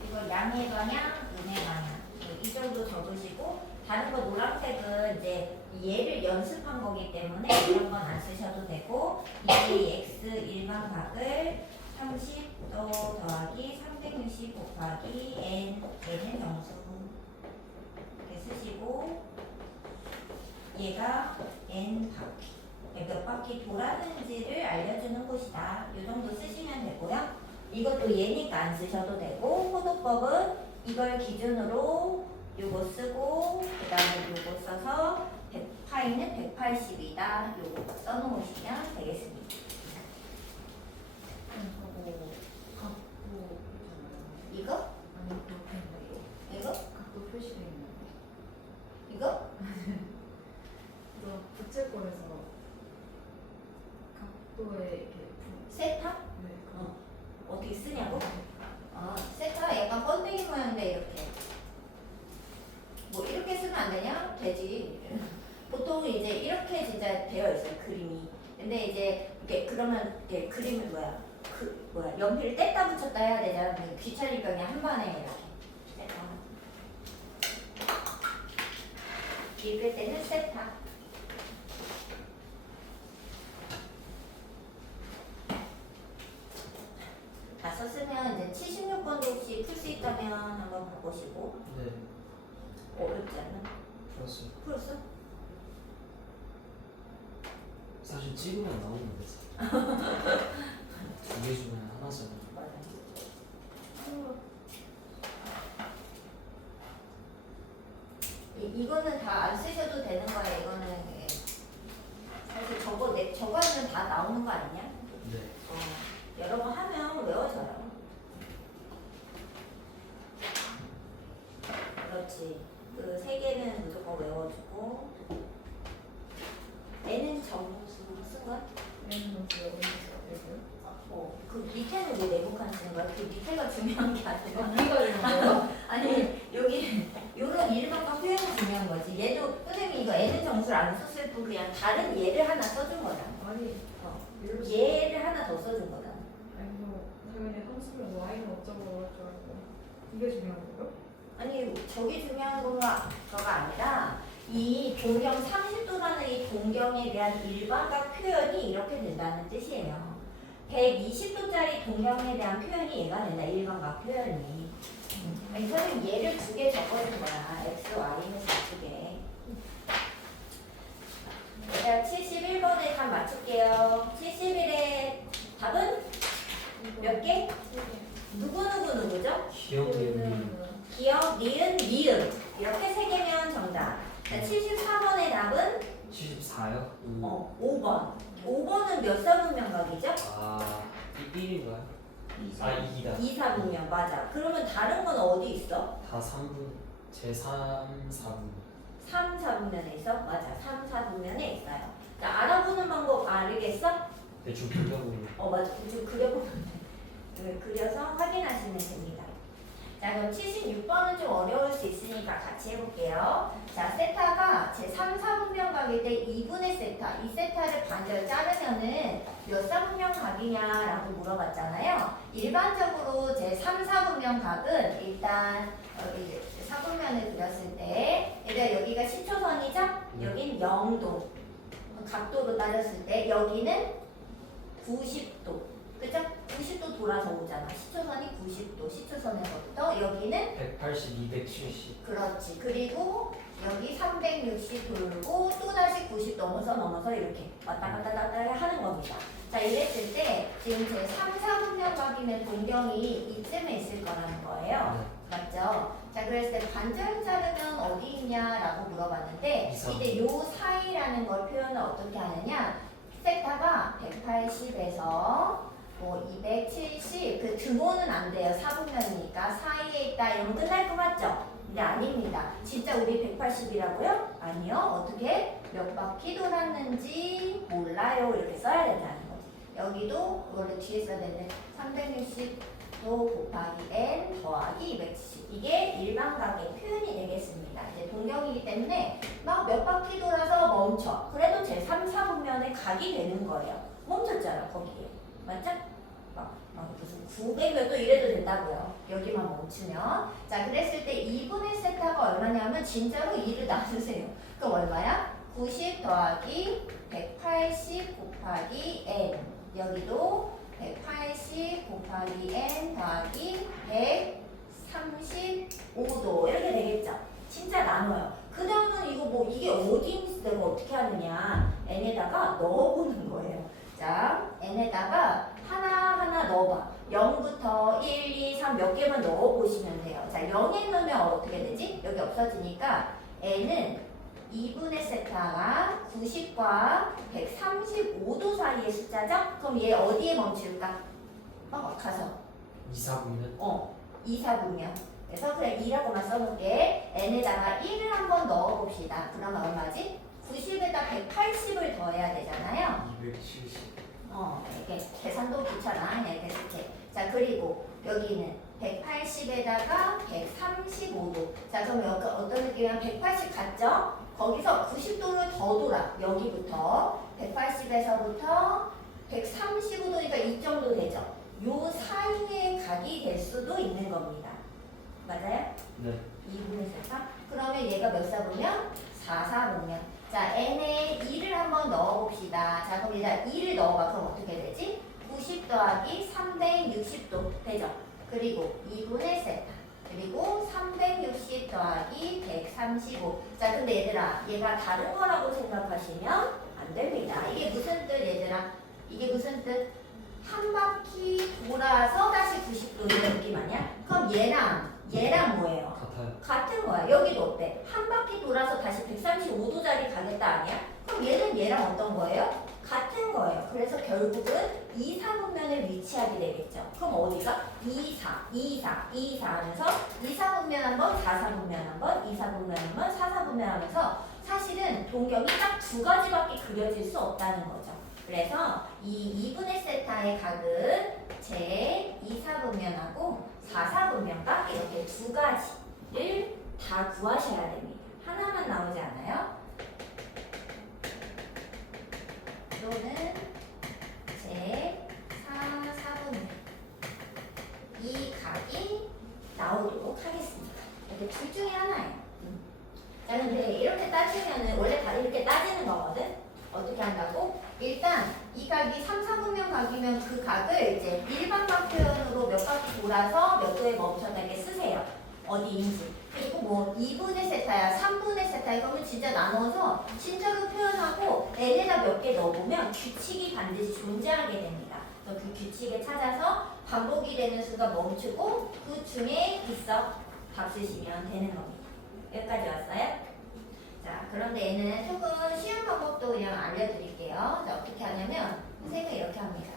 이거 양의 방향, 음의 방향 이 정도 적으시고 다른 거 노란색은 이제 얘를 연습한 거기 때문에 이런 건 안 쓰셔도 되고 이게 x 일반각을 30도 더하기 360 곱하기 n 얘는 정수 이렇게 쓰시고 얘가 n 바퀴 몇 바퀴 돌았는지를 알려주는 곳이다. 이 정도 쓰시면 되고요. 이것도 얘니까 안 쓰셔도 되고 호도법은 이걸 기준으로 요거 쓰고 그 다음에 요거 써서 파이는 180이다. 요거 써놓으시면 되겠습니다. 하고 각도 있잖아요. 이거? 아니 그렇게 있는데 이거? 각도 표시되어 있는데 이거? 이거 붙일 거에서 각도에 이렇게 세타? 네, 어떻게 쓰냐고? 세타 약간 번데기 모양인데 이렇게 뭐 이렇게 쓰면 안 되냐? 되지. 보통 이제 이렇게 진짜 되어 있어요 그림이. 근데 이제 이게 그러면 이게 그림을 연필을 뗐다 붙였다 해야 되잖아. 근데 귀찮으니까 그냥 한 번에 이렇게 세타. 읽을 때는 세타. 76번도 혹시 풀 수 있다면 한번 봐보시고. 네. 어렵지 않나? 풀었어요. 풀었어? 사실 찍으면 나오는데. 두 개 중에 하나잖아. 맞아. 이거는 다 안 쓰셔도 되는 거야. 이거는 예. 사실 저거는 다 나오는 거 아니냐? 네. 여러 번 하면 외워져요. 그렇지. 그 세 개는 무조건 외워주고. N은 정수 쓴 거야? 얘는 점수 어디서 그 밑에는 왜 네모칸 쓰는 거야? 그 밑에가 중요한 게 아니라. 여기가 되는 거예요? 아니 여기 요런 일반과 표현이 중요한 거지. 얘도 선생님이 이거 N은 정수를 안 썼을 뿐 그냥 다른 얘를 하나 써준 거다. 아니 이렇게 얘를 하나 더 써준 거다. 아니 뭐 당연히 함수면 y는 어쩌고 할 줄 알고 이게 중요한 거예요? 아니 저기 중요한 거가 아니라 이 동경 30도라는 이 동경에 대한 일반각 표현이 이렇게 된다는 뜻이에요. 120도짜리 동경에 대한 표현이 얘가 된다. 일반각 표현이. 아니 선생님 얘를 두 개 적어준 거야. x, y는 두 개. 제가 71번에 답 맞출게요. 71의 답은 몇 개? 누구죠? 기억 내용이 기억, 니은, 미음 이렇게 세 개면 정답. 자, 74번의 답은 74요? 5번. 5번은 몇 사분면각이죠? 아, 1인가요? 2이다. 2사분면 맞아. 그러면 다른 건 어디 있어? 다 3분, 제 3, 4분. 3, 4분면에 있어? 맞아. 3, 4분면에 있어요. 자, 알아보는 방법 알겠어? 대충 그려보면. 맞아. 지금 그려보면 돼. 그려서 확인하시면 됩니다. 자, 그럼 76번은 좀 어려울 수 있으니까 같이 해볼게요. 자, 세타가 제 3, 4분면각일 때 2분의 세타, 이 세타를 반절 자르면은 몇 사분면각이냐라고 물어봤잖아요. 일반적으로 제 3, 4분면각은 일단 여기 4분면을 그렸을 때 일단 여기가 10초선이죠? 여긴 0도. 각도로 따졌을 때 여기는 90도. 그죠? 90도 돌아서 오잖아. 시초선이 90도. 시초선에서부터 여기는 180, 270. 그렇지. 그리고 여기 360 돌고 또 다시 90 넘어서 이렇게 왔다 갔다 하는 겁니다. 자, 이랬을 때 지금 제 3, 4분면각이면 동경이 이쯤에 있을 거라는 거예요. 맞죠? 자, 그랬을 때 반절 자르면 어디 있냐라고 물어봤는데 이제 요 사이라는 걸 표현을 어떻게 하느냐? 세타가 180에서 270, 그 등호는 안 돼요. 4분면이니까 사이에 있다 이러면 끝날 것 같죠? 근데 아닙니다. 진짜 우리 180이라고요? 아니요. 어떻게 몇 바퀴 돌았는지 몰라요. 이렇게 써야 된다는 거지. 여기도 원래 뒤에 써야 되는데 360도 곱하기 n 더하기 270. 이게 일반각의 표현이 되겠습니다. 이제 동경이기 때문에 막 몇 바퀴 돌아서 멈춰. 그래도 제 3, 4분면에 각이 되는 거예요. 멈췄잖아 거기에. 맞죠? 막 무슨 900몇 도 이래도 된다고요. 여기만 멈추면. 자, 그랬을 때 2분의 세타가 얼마냐면 진짜로 2를 나누세요. 그럼 얼마야? 90 더하기 180 곱하기 n. 여기도 180 곱하기 n 더하기 135도 이렇게 되겠죠? 진짜 나눠요. 그 다음은 이거 이게 어디인지 내가 어떻게 하느냐. n에다가 넣어보는 거예요. 자, n에다가 하나하나 넣어봐. 0부터 1, 2, 3 몇 개만 넣어보시면 돼요. 자, 0에 넣으면 어떻게 되지? 여기 없어지니까 n은 2분의 세타가 90과 135도 사이의 숫자죠? 그럼 얘 어디에 멈출까? 가서 2, 4분면? 2, 4분면. 그래서 그냥 2라고만 써볼게. n에다가 1을 한번 넣어봅시다. 그러면 얼마지? 90에다 180을 더해야 되잖아요. 270. 이렇게 계산도 귀찮아. 이렇게. 자, 그리고 여기는 180에다가 135도. 자, 그럼 여기 어떤 느낌이면 180 같죠? 거기서 90도를 더 돌아. 여기부터 180에서부터 135도니까 이 정도 되죠. 요 사이에 각이 될 수도 있는 겁니다. 맞아요? 네. 2분의 세타? 그러면 얘가 몇 사분면? 4사분면. 자, n에 2를 한번 넣어봅시다. 자, 그럼 일단 2를 넣어봐. 그럼 어떻게 되지? 90 더하기 360도 되죠? 그리고 2분의 세타. 그리고 360 더하기 135. 자, 근데 얘들아, 얘가 다른 거라고 생각하시면 안 됩니다. 이게 무슨 뜻, 얘들아? 이게 무슨 뜻? 한 바퀴 돌아서 다시 90도 이런 느낌 아니야? 그럼 얘랑 뭐예요? 같아요. 같은 거야. 여기도 어때? 한 바퀴 돌아서 다시 135도짜리 가겠다 아니야? 그럼 얘랑 어떤 거예요? 같은 거예요. 그래서 결국은 2, 4분면에 위치하게 되겠죠. 그럼 어디가? 2, 4, 2, 4, 2, 4 하면서 2, 4분면 한번, 4, 4분면 한번, 2, 4분면 한번, 4, 4분면 하면서 사실은 동경이 딱 두 가지밖에 그려질 수 없다는 거죠. 그래서 이 2분의 세타의 각은 제 2, 4분면하고 4, 4분면과 이렇게 두 가지를 다 구하셔야 됩니다. 하나만 나오지 않아요? 또는 제 4, 4분면 이 각이 나오도록 하겠습니다. 이렇게 둘 중에 하나예요. 자, 근데 이렇게 따지면은 원래 다 이렇게 따지는 거거든? 어떻게 한다고? 일단 이 각이 3, 4분면 각이면 그 각을 이제 일반각 표현으로 몇 바퀴 돌아서 몇 도에 멈췄다 이렇게 쓰세요. 어디인지. 그리고 뭐 2분의 세타야, 3분의 세타야 그러면 진짜 나눠서 진짜로 표현하고 n에다 몇 개 넣어보면 규칙이 반드시 존재하게 됩니다. 그래서 그 규칙에 찾아서 반복이 되는 수가 멈추고 그 중에 있어 답 쓰시면 되는 겁니다. 여기까지 왔어요? 자, 그런데 얘는 조금 쉬운 방법도 그냥 알려드릴게요. 자, 어떻게 하냐면 선생님은 이렇게 합니다.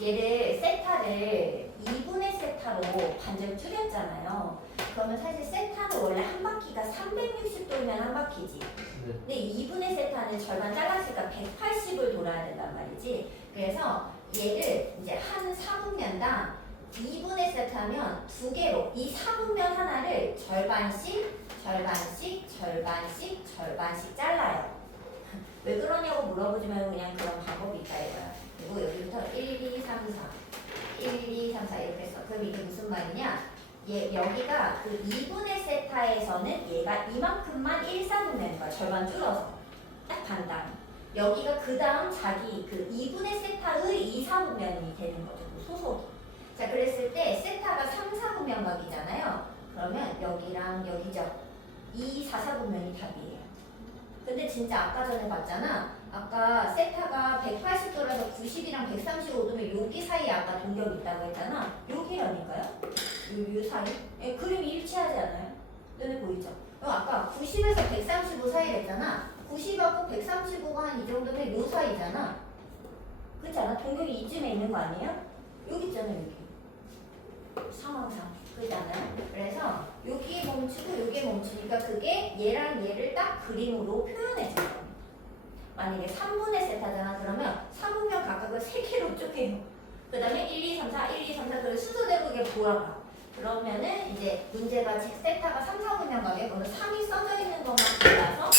얘를 세타를 2분의 세타로 반절 줄였잖아요. 그러면 사실 세타는 원래 한 바퀴가 360도면 한 바퀴지. 네. 근데 2분의 세타는 절반 잘랐으니까 180을 돌아야 된단 말이지. 그래서 얘를 이제 한 4분면당 2분의 세타면 두 개로 이 4분면 하나를 절반씩 잘라요. 왜 그러냐고 물어보지 말고 그냥 그런 방법이 있다 이거야. 그리고 여기부터 1, 2, 3, 4 1, 2, 3, 4 이렇게 했어. 그럼 이게 무슨 말이냐? 여기가 그 2분의 세타에서는 얘가 이만큼만 1, 4분면인 거야. 절반 줄어서. 딱 반당. 여기가 그 다음 자기 그 2분의 세타의 2, 4분면이 되는 거죠. 그 소속이. 자, 그랬을 때 세타가 3, 4분면 각이잖아요. 그러면 여기랑 여기죠. 2, 4, 4분면이 답이에요. 근데 진짜 아까 전에 봤잖아. 아까 세타가 180도라서 90이랑 135도면 여기 사이에 아까 동격이 있다고 했잖아. 여기라니까요. 요 사이. 예, 그림이 일치하지 않아요? 눈에 보이죠? 아까 90에서 135 사이랬잖아. 90하고 135가 한 이 정도면 요 사이잖아. 그렇지 않아? 동격이 이쯤에 있는 거 아니에요? 여기 있잖아, 여기. 상황상. 그렇잖아요. 그래서 여기에 멈추고 여기에 멈추니까 그게 얘랑 얘를 딱 그림으로 표현해 줄 겁니다. 만약에 3분의 세타잖아. 그러면 3분면 각각을 3개로 쪼개요. 그 다음에 1, 2, 3, 4, 1, 2, 3, 4 그걸 순서대로 이게 돌아가. 그러면은 이제 문제가 즉 세타가 3, 4분면 각에 그러면 3이 써져 있는 것만 골라서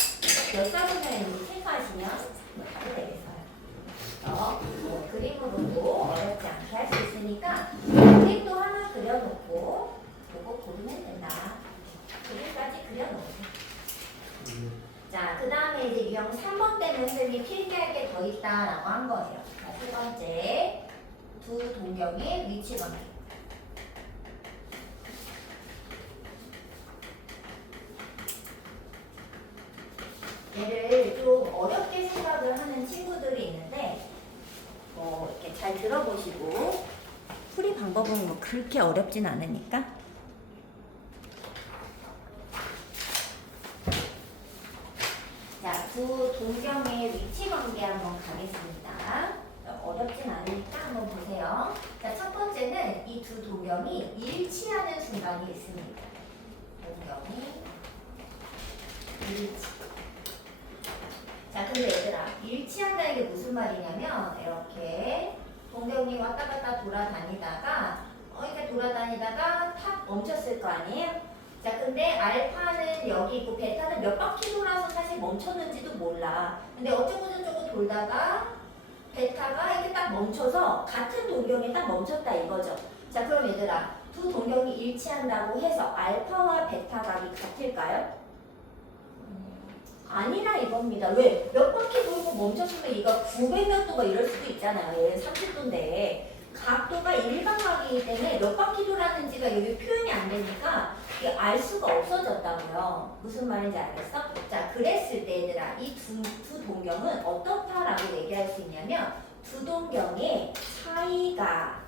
몇 4분면인지 체크하시면 답이 되겠어요. 뭐 그림으로도 어렵지 않게 할 수 있으니까 그림도 하나 그려놓고 요거 고르면 된다. 그림까지 그려놓으세요. 자, 그 다음에 이제 유형 3번 때는 선생님이 필기할 게 더 있다라고 한 거예요. 자, 세 번째, 두 동경의 위치 관계. 얘를 좀 어렵게 생각을 하는 친구들이 있는데, 이렇게 잘 들어보시고, 풀이 방법은 뭐 그렇게 어렵진 않으니까. 자, 두 동경의 위치 관계 한번 가겠습니다. 어렵진 않으니까 한번 보세요. 자, 첫 번째는 이 두 동경이 일치하는 순간이 있습니다. 동경이 일치. 자, 근데 얘들아, 일치한다는 게 무슨 말이냐면 이렇게 동경이 왔다 갔다 돌아다니다가 이렇게 돌아다니다가 탁 멈췄을 거 아니에요? 자, 근데 알파는 여기 있고 베타는 몇 바퀴 돌아서 사실 멈췄는지도 몰라. 근데 어쩌고저쩌고 돌다가 베타가 이렇게 딱 멈춰서 같은 동경에 딱 멈췄다 이거죠. 자, 그럼 얘들아, 두 동경이 일치한다고 해서 알파와 베타 값이 같을까요? 아니라 이겁니다. 왜? 몇 바퀴 돌고 멈췄으면 이거 900몇 도가 이럴 수도 있잖아요. 얘는 30도인데 각도가 일반각이 바퀴이기 때문에 몇 바퀴 돌았는지가 여기 표현이 안 되니까 이게 알 수가 없어졌다고요. 무슨 말인지 알겠어? 자, 그랬을 때 얘들아 이 두 동경은 어떻다라고 얘기할 수 있냐면 두 동경의 차이가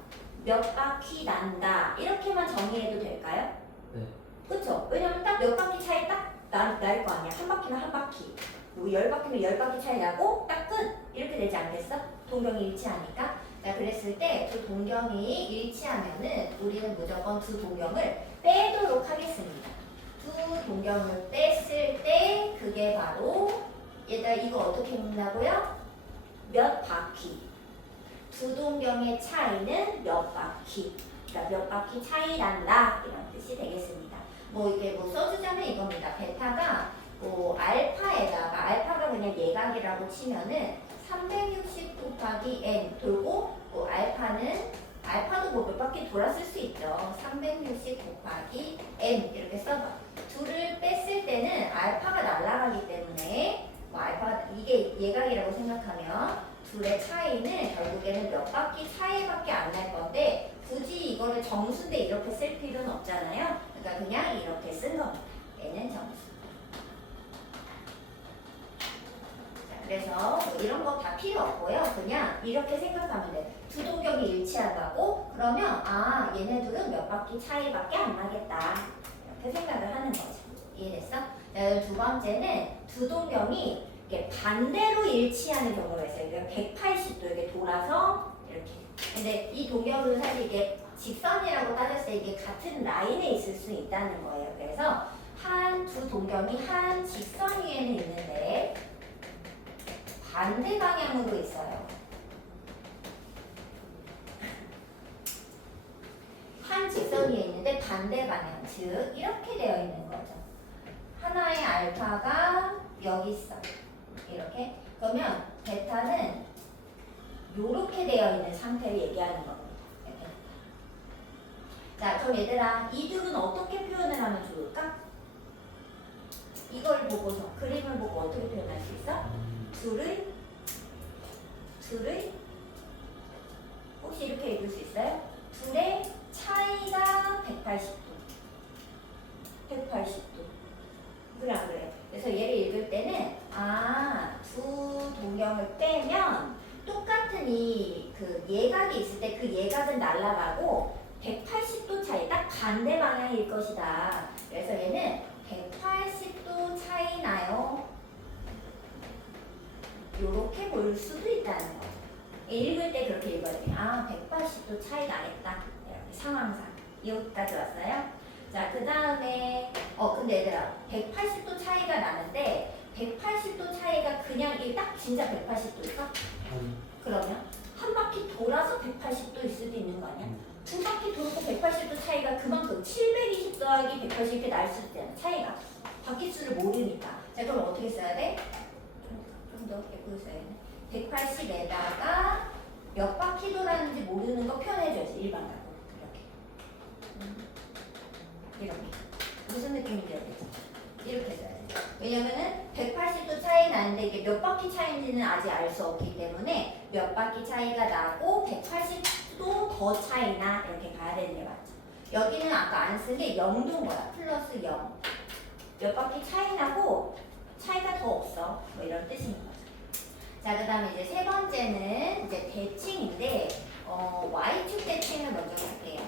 몇 바퀴 난다 이렇게만 정의해도 될까요? 네. 그렇죠? 왜냐면 딱 몇 바퀴 차이 딱 날 거 아니야. 한 바퀴면 한 바퀴. 뭐 10바퀴면 10바퀴 차이 나고 딱 끝! 이렇게 되지 않겠어? 동경이 일치하니까. 자, 그랬을 때 두 동경이 일치하면은 우리는 무조건 두 동경을 빼도록 하겠습니다. 두 동경을 뺐을 때 그게 바로 얘들아 이거 어떻게 읽는다고요? 몇 바퀴. 두 동경의 차이는 몇 바퀴. 그러니까 몇 바퀴 차이 난다 이런 뜻이 되겠습니다. 뭐 이게 뭐 써주자면 이겁니다. 베타가 뭐 알파가 그냥 예각이라고 치면은 360 곱하기 n 돌고 뭐 알파도 뭐 몇 바퀴 돌았을 수 있죠. 360 곱하기 n 이렇게 써봐. 둘을 뺐을 때는 알파가 날아가기 때문에 뭐 이게 예각이라고 생각하면 둘의 차이는 결국에는 몇 바퀴 차이밖에 안 날 건데 굳이 이거를 정수인데 이렇게 쓸 필요는 없잖아요. 그러니까 그냥 이렇게 쓴 겁니다. 얘는 정수. 자, 그래서 뭐 이런 거 다 필요 없고요. 그냥 이렇게 생각하면 돼. 두 동경이 일치하다고 그러면 아 얘네들은 몇 바퀴 차이밖에 안 나겠다. 이렇게 생각을 하는 거죠. 이해됐어? 자, 두 번째는 두 동경이 이게 반대로 일치하는 경우가 있어요. 그러니까 180도 이렇게 돌아서 이렇게. 근데 이 동경은 사실 이게 직선이라고 따졌을 때 이게 같은 라인에 있을 수 있다는 거예요. 그래서 두 동경이 한 직선 위에는 있는데 반대 방향으로 있어요. 한 직선 위에 있는데 반대 방향, 즉 이렇게 되어 있는 거죠. 하나의 알파가 여기 있어. 이렇게. 그러면 베타는 이렇게 되어 있는 상태를 얘기하는 겁니다. 이렇게. 자, 그럼 얘들아, 이 둘은 어떻게 표현을 하면 좋을까? 이걸 보고서 그림을 보고 어떻게 표현할 수 있어? 둘의 혹시 이렇게 읽을 수 있어요? 둘의 차이가 180도. 180도. 그래 안 그래? 그래서 얘를 읽을 때는 두 동경을 빼면 똑같은 그 예각이 있을 때 그 예각은 날아가고 180도 차이 딱 반대 방향일 것이다. 그래서 얘는 180도 차이 나요. 요렇게 볼 수도 있다는 거죠. 읽을 때 그렇게 읽어야 돼요. 180도 차이 나겠다. 이렇게 상황상. 여기까지 왔어요? 자, 그 다음에 근데 얘들아 180도 차이가 나는데 180도 차이가 그냥 딱 진짜 180도일까? 그러면 한 바퀴 돌아서 180도일 수도 있는 거 아니야? 두 바퀴 돌고 180도 차이가 그만큼 720 더하기 180 이렇게 날 수도 있잖아. 차이가 바퀴수를 모르니까. 자, 그럼 어떻게 써야 돼? 좀 더 예쁘게 써야겠네. 180에다가 몇 바퀴 돌았는지 모르는 거 표현해줘야지. 일반적으로 이렇게 무슨 느낌인지 알겠지? 이렇게 써야 돼. 왜냐면은 180도 차이 나는데 이게 몇 바퀴 차이인지는 아직 알 수 없기 때문에 몇 바퀴 차이가 나고 180도 더 차이나 이렇게 가야 되는 게 맞죠. 여기는 아까 안 쓴 게 0도인 거야. 플러스 0. 몇 바퀴 차이 나고 차이가 더 없어. 뭐 이런 뜻인 거죠. 자, 그 다음에 이제 세 번째는 이제 대칭인데 Y축 대칭을 먼저 할게요.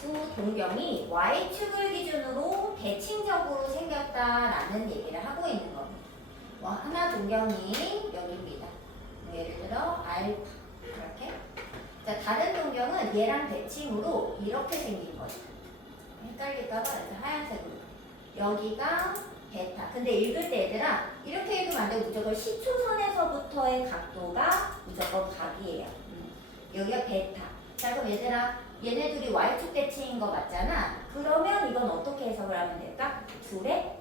두 동경이 Y축을 기준으로 대칭적으로 생겼다라는 얘기를 하고 있는 겁니다. 하나 동경이 여기입니다. 예를 들어 알파 이렇게. 자, 다른 동경은 얘랑 대칭으로 이렇게 생긴 거죠. 헷갈릴까봐 이렇게 하얀색으로. 여기가 베타. 근데 읽을 때 얘들아 이렇게 읽으면 안 되고 무조건 시초선에서부터의 각도가 무조건 각이에요. 여기가 베타. 자, 그럼 얘들아 얘네 둘이 Y축 대칭인 거 맞잖아. 그러면 이건 어떻게 해석을 하면 될까? 둘의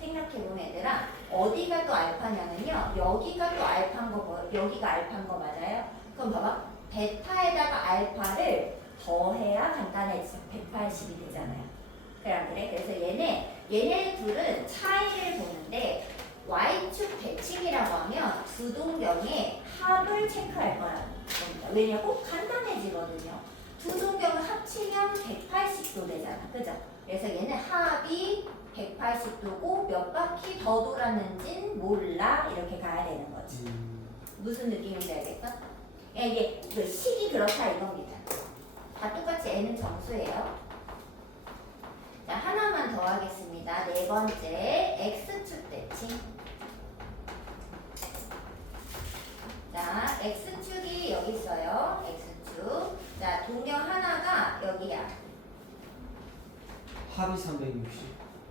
생각해보면 얘들아 어디가 또 알파냐면요. 여기가 또 알파인 거 여기가 알파인 거 맞아요? 그럼 봐봐. 베타에다가 알파를 더해야 간단해지죠. 180이 되잖아요. 그래 안 그래? 그래서 얘네 둘은 차이를 보는데 Y축 대칭이라고 하면 두 동경의 합을 체크할 거라는 겁니다. 왜냐고? 간단해지거든요. 두 동경을 합치면 180도 되잖아. 그죠? 그래서 얘는 합이 180도고 몇 바퀴 더 돌았는진 몰라. 이렇게 가야 되는 거지. 무슨 느낌인지 알겠어? 이게 그 식이 그렇다 이겁니다. 다 똑같이 n은 정수예요. 자, 하나만 더 하겠습니다. 네 번째, x축 대칭. 자, x축이 여기 있어요. x축. 자, 동경 하나가 여기야. 합이 360.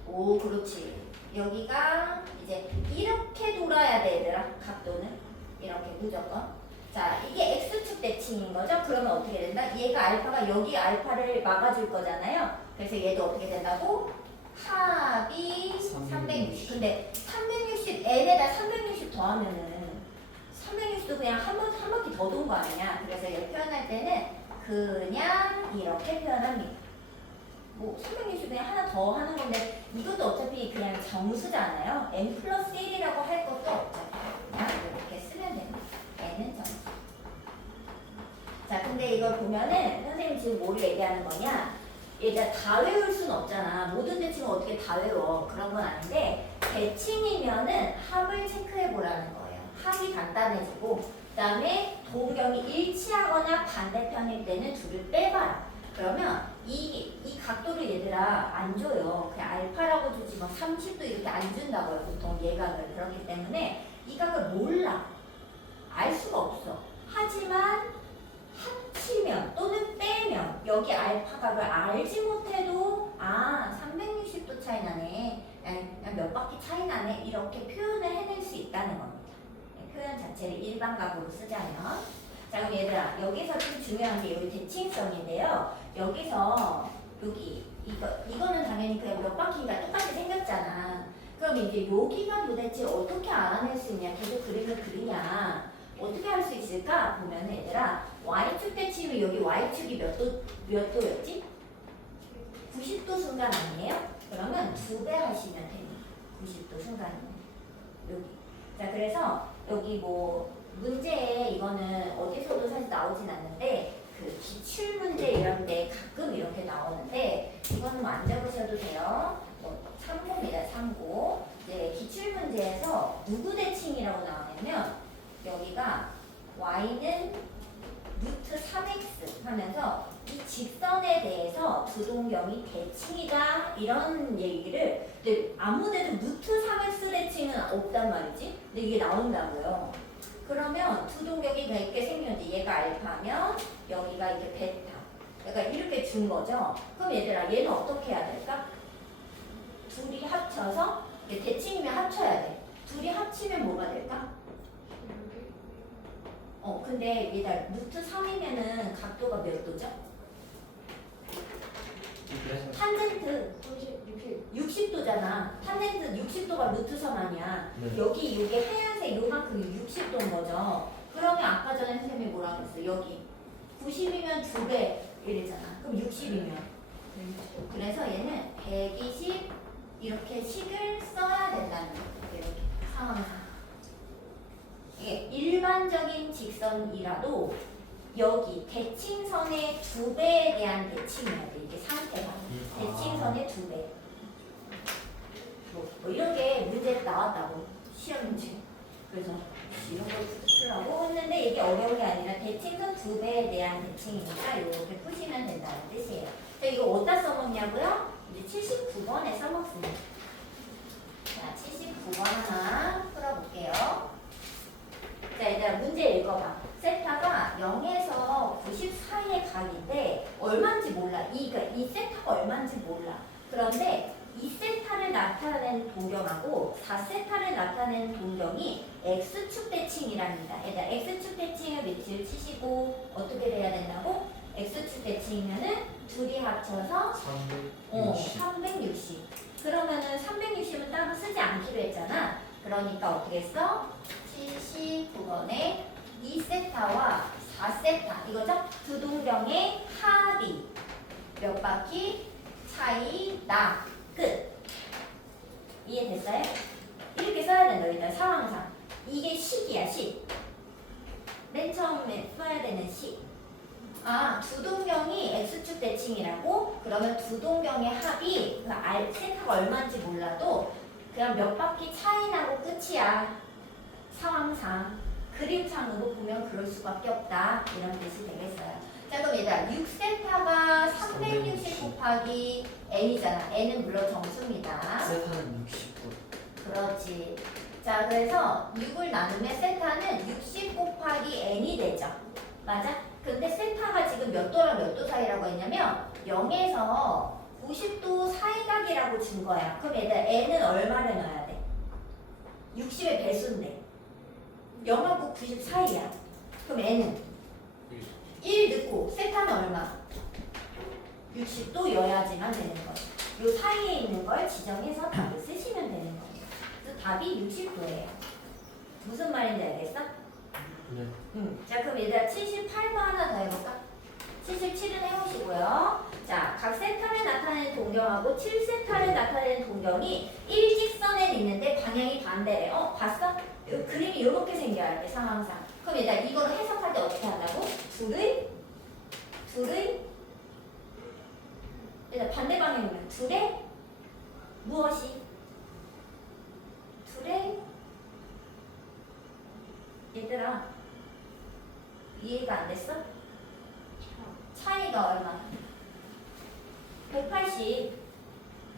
오, 그렇지. 여기가 이제 이렇게 돌아야 돼, 얘들아. 각도는. 이렇게 무조건. 자, 이게 x축 대칭인 거죠? 그러면 어떻게 된다? 얘가 알파가 여기 알파를 막아줄 거잖아요. 그래서 얘도 어떻게 된다고? 합이 360. 근데 360, n에다 360 더하면은 360도 그냥 한 바퀴 더 돈 거 아니냐? 그래서 이렇게 표현할 때는 그냥 이렇게 표현합니다. 뭐 360 그냥 하나 더 하는 건데 이것도 어차피 그냥 정수잖아요. n 플러스 1이라고 할 것도 어차피 그냥 이렇게 쓰면 됩니다. n은 정수. 자, 근데 이걸 보면은 선생님 지금 뭘 얘기하는 거냐? 얘가 다 외울 순 없잖아. 모든 대칭을 어떻게 다 외워. 그런 건 아닌데 대칭이면은 합을 체크해 보라는 거예요. 합이 간단해지고 그 다음에 동경이 일치하거나 반대편일 때는 둘을 빼봐라. 그러면 이 각도를 얘들아 안 줘요. 그냥 알파라고 주지 뭐 30도 이렇게 안 준다고요. 보통 예각을. 그렇기 때문에 이 각을 몰라. 알 수가 없어. 하지만 합치면 또는 빼면 여기 알파 각을 알지 못해도 아 360도 차이 나네. 그냥 몇 바퀴 차이 나네. 이렇게 표현을 해낼 수 있다는 겁니다. 표현 자체를 일반각으로 쓰자면 자, 그럼 얘들아 여기서 좀 중요한 게 여기 대칭성인데요. 여기서 여기 이거는 당연히 그냥 몇 바퀴가 똑같이 생겼잖아. 그럼 이제 여기가 도대체 어떻게 알아낼 수 있냐? 계속 그림을 그리냐? 어떻게 할 수 있을까? 보면 얘들아 Y축 대칭이면 여기 Y축이 몇 도였지? 90도 순간 아니에요? 그러면 2배 하시면 됩니다. 90도 순간이면 여기. 자, 그래서 여기 뭐 문제에 이거는 어디서도 사실 나오진 않는데 그 기출 문제 이런 데 가끔 이렇게 나오는데 이거는 뭐 안 적으셔도 돼요. 뭐 참고입니다. 참고. 이제 기출 문제에서 누구 대칭이라고 나오냐면 여기가 y는 루트 3x 하면서 이 직선에 대해서 두 동경이 대칭이다 이런 얘기를 근데 아무데도 루트 3x 대칭은 없단 말이지. 근데 이게 나온다고요. 그러면 두 동경이 이렇게 생겼는데 얘가 알파면 여기가 이게 베타. 그러니까 이렇게 준 거죠. 그럼 얘들아 얘는 어떻게 해야 될까? 둘이 합쳐서 대칭이면 합쳐야 돼. 둘이 합치면 뭐가 될까? 근데 얘들 루트 3이면은 각도가 몇 도죠? 그래서 탄젠트 60도잖아. 탄젠트 60도가 루트 3 아니야. 네. 여기 이게 하얀색 요만큼이 60도인 거죠. 그러면 아까 전에 선생님이 뭐라 그랬어? 여기 90이면 2배 이랬잖아. 그럼 60이면 그래서 얘는 120 이렇게 식을 써야 된다는 거예요. 이렇게 상황상. 이게 일반적인 직선이라도 여기 대칭선의 2배에 대한 대칭이어야 돼. 이게 상태가. 대칭선의 2배. 뭐 이런 게 문제로 나왔다고. 시험 문제. 그래서 이런 걸 쓰라고 했는데 이게 어려운 게 아니라 대칭선 2배에 대한 대칭이니까 이렇게 푸시면 된다는 뜻이에요. 그래서 이거 어디다 써먹냐고요? 이제 79번에 써먹습니다. 자, 79번 하나 풀어볼게요. 자, 얘들아 문제 읽어봐. 세타가 0에서 90 사이의 각인데 얼마인지 몰라. 이 세타가 얼마인지 몰라. 그런데 2세타를 나타내는 동경하고 4세타를 나타내는 동경이 x축 대칭이랍니다. 얘들아 x축 대칭을 밑을 치시고 어떻게 돼야 된다고? x축 대칭이면은 둘이 합쳐서 360. 그러면은 360은 따로 쓰지 않기로 했잖아. 그러니까 어떻게 써? 79번에 2세타와 4세타 이거죠? 두 동경의 합이 몇 바퀴 차이 나. 끝. 이해됐어요? 이렇게 써야 된다. 일단 상황상. 이게 식이야, 식. 맨 처음에 써야 되는 식. 아, 두 동경이 x축 대칭이라고? 그러면 두 동경의 합이 그 세타가 얼마인지 몰라도 그냥 몇 바퀴 차이 나고 끝이야. 상황상. 그림상으로 보면 그럴 수밖에 없다. 이런 뜻이 되겠어요. 자, 그럼 얘들아, 6세타가 360 곱하기 n이잖아. n은 물론 정수입니다. 세타는 60도. 그렇지. 자, 그래서 6을 나누면 세타는 60 곱하기 n이 되죠. 맞아? 근데 세타가 지금 몇 도랑 몇 도 사이라고 했냐면 0에서 90도 사이각이라고 준 거야. 그럼 얘들아, n은 얼마를 넣어야 돼? 60의 배수인데 0하고 90 사이야. 그럼 n은 1 넣고 세타는 얼마? 60도여야지만 되는 거죠. 요 사이에 있는 걸 지정해서 답을 쓰시면 되는 거예요. 그래서 답이 60도예요. 무슨 말인지 알겠어? 네. 자, 그럼 얘들아 78번 하나 더 해볼까? 77은 해보시고요. 자, 각 세타를 나타내는 동경하고 7세타를 나타내는 동경이 일직선에 있는데 방향이 반대래. 봤어? 요 그림이 이렇게 생겨야 돼, 상황상. 그럼 얘들아 이거를 해석할 때 어떻게 한다고? 둘의 얘들아 반대 방향이면 둘의 무엇이? 둘의 얘들아 이해가 안 됐어? 차이가 얼마? 180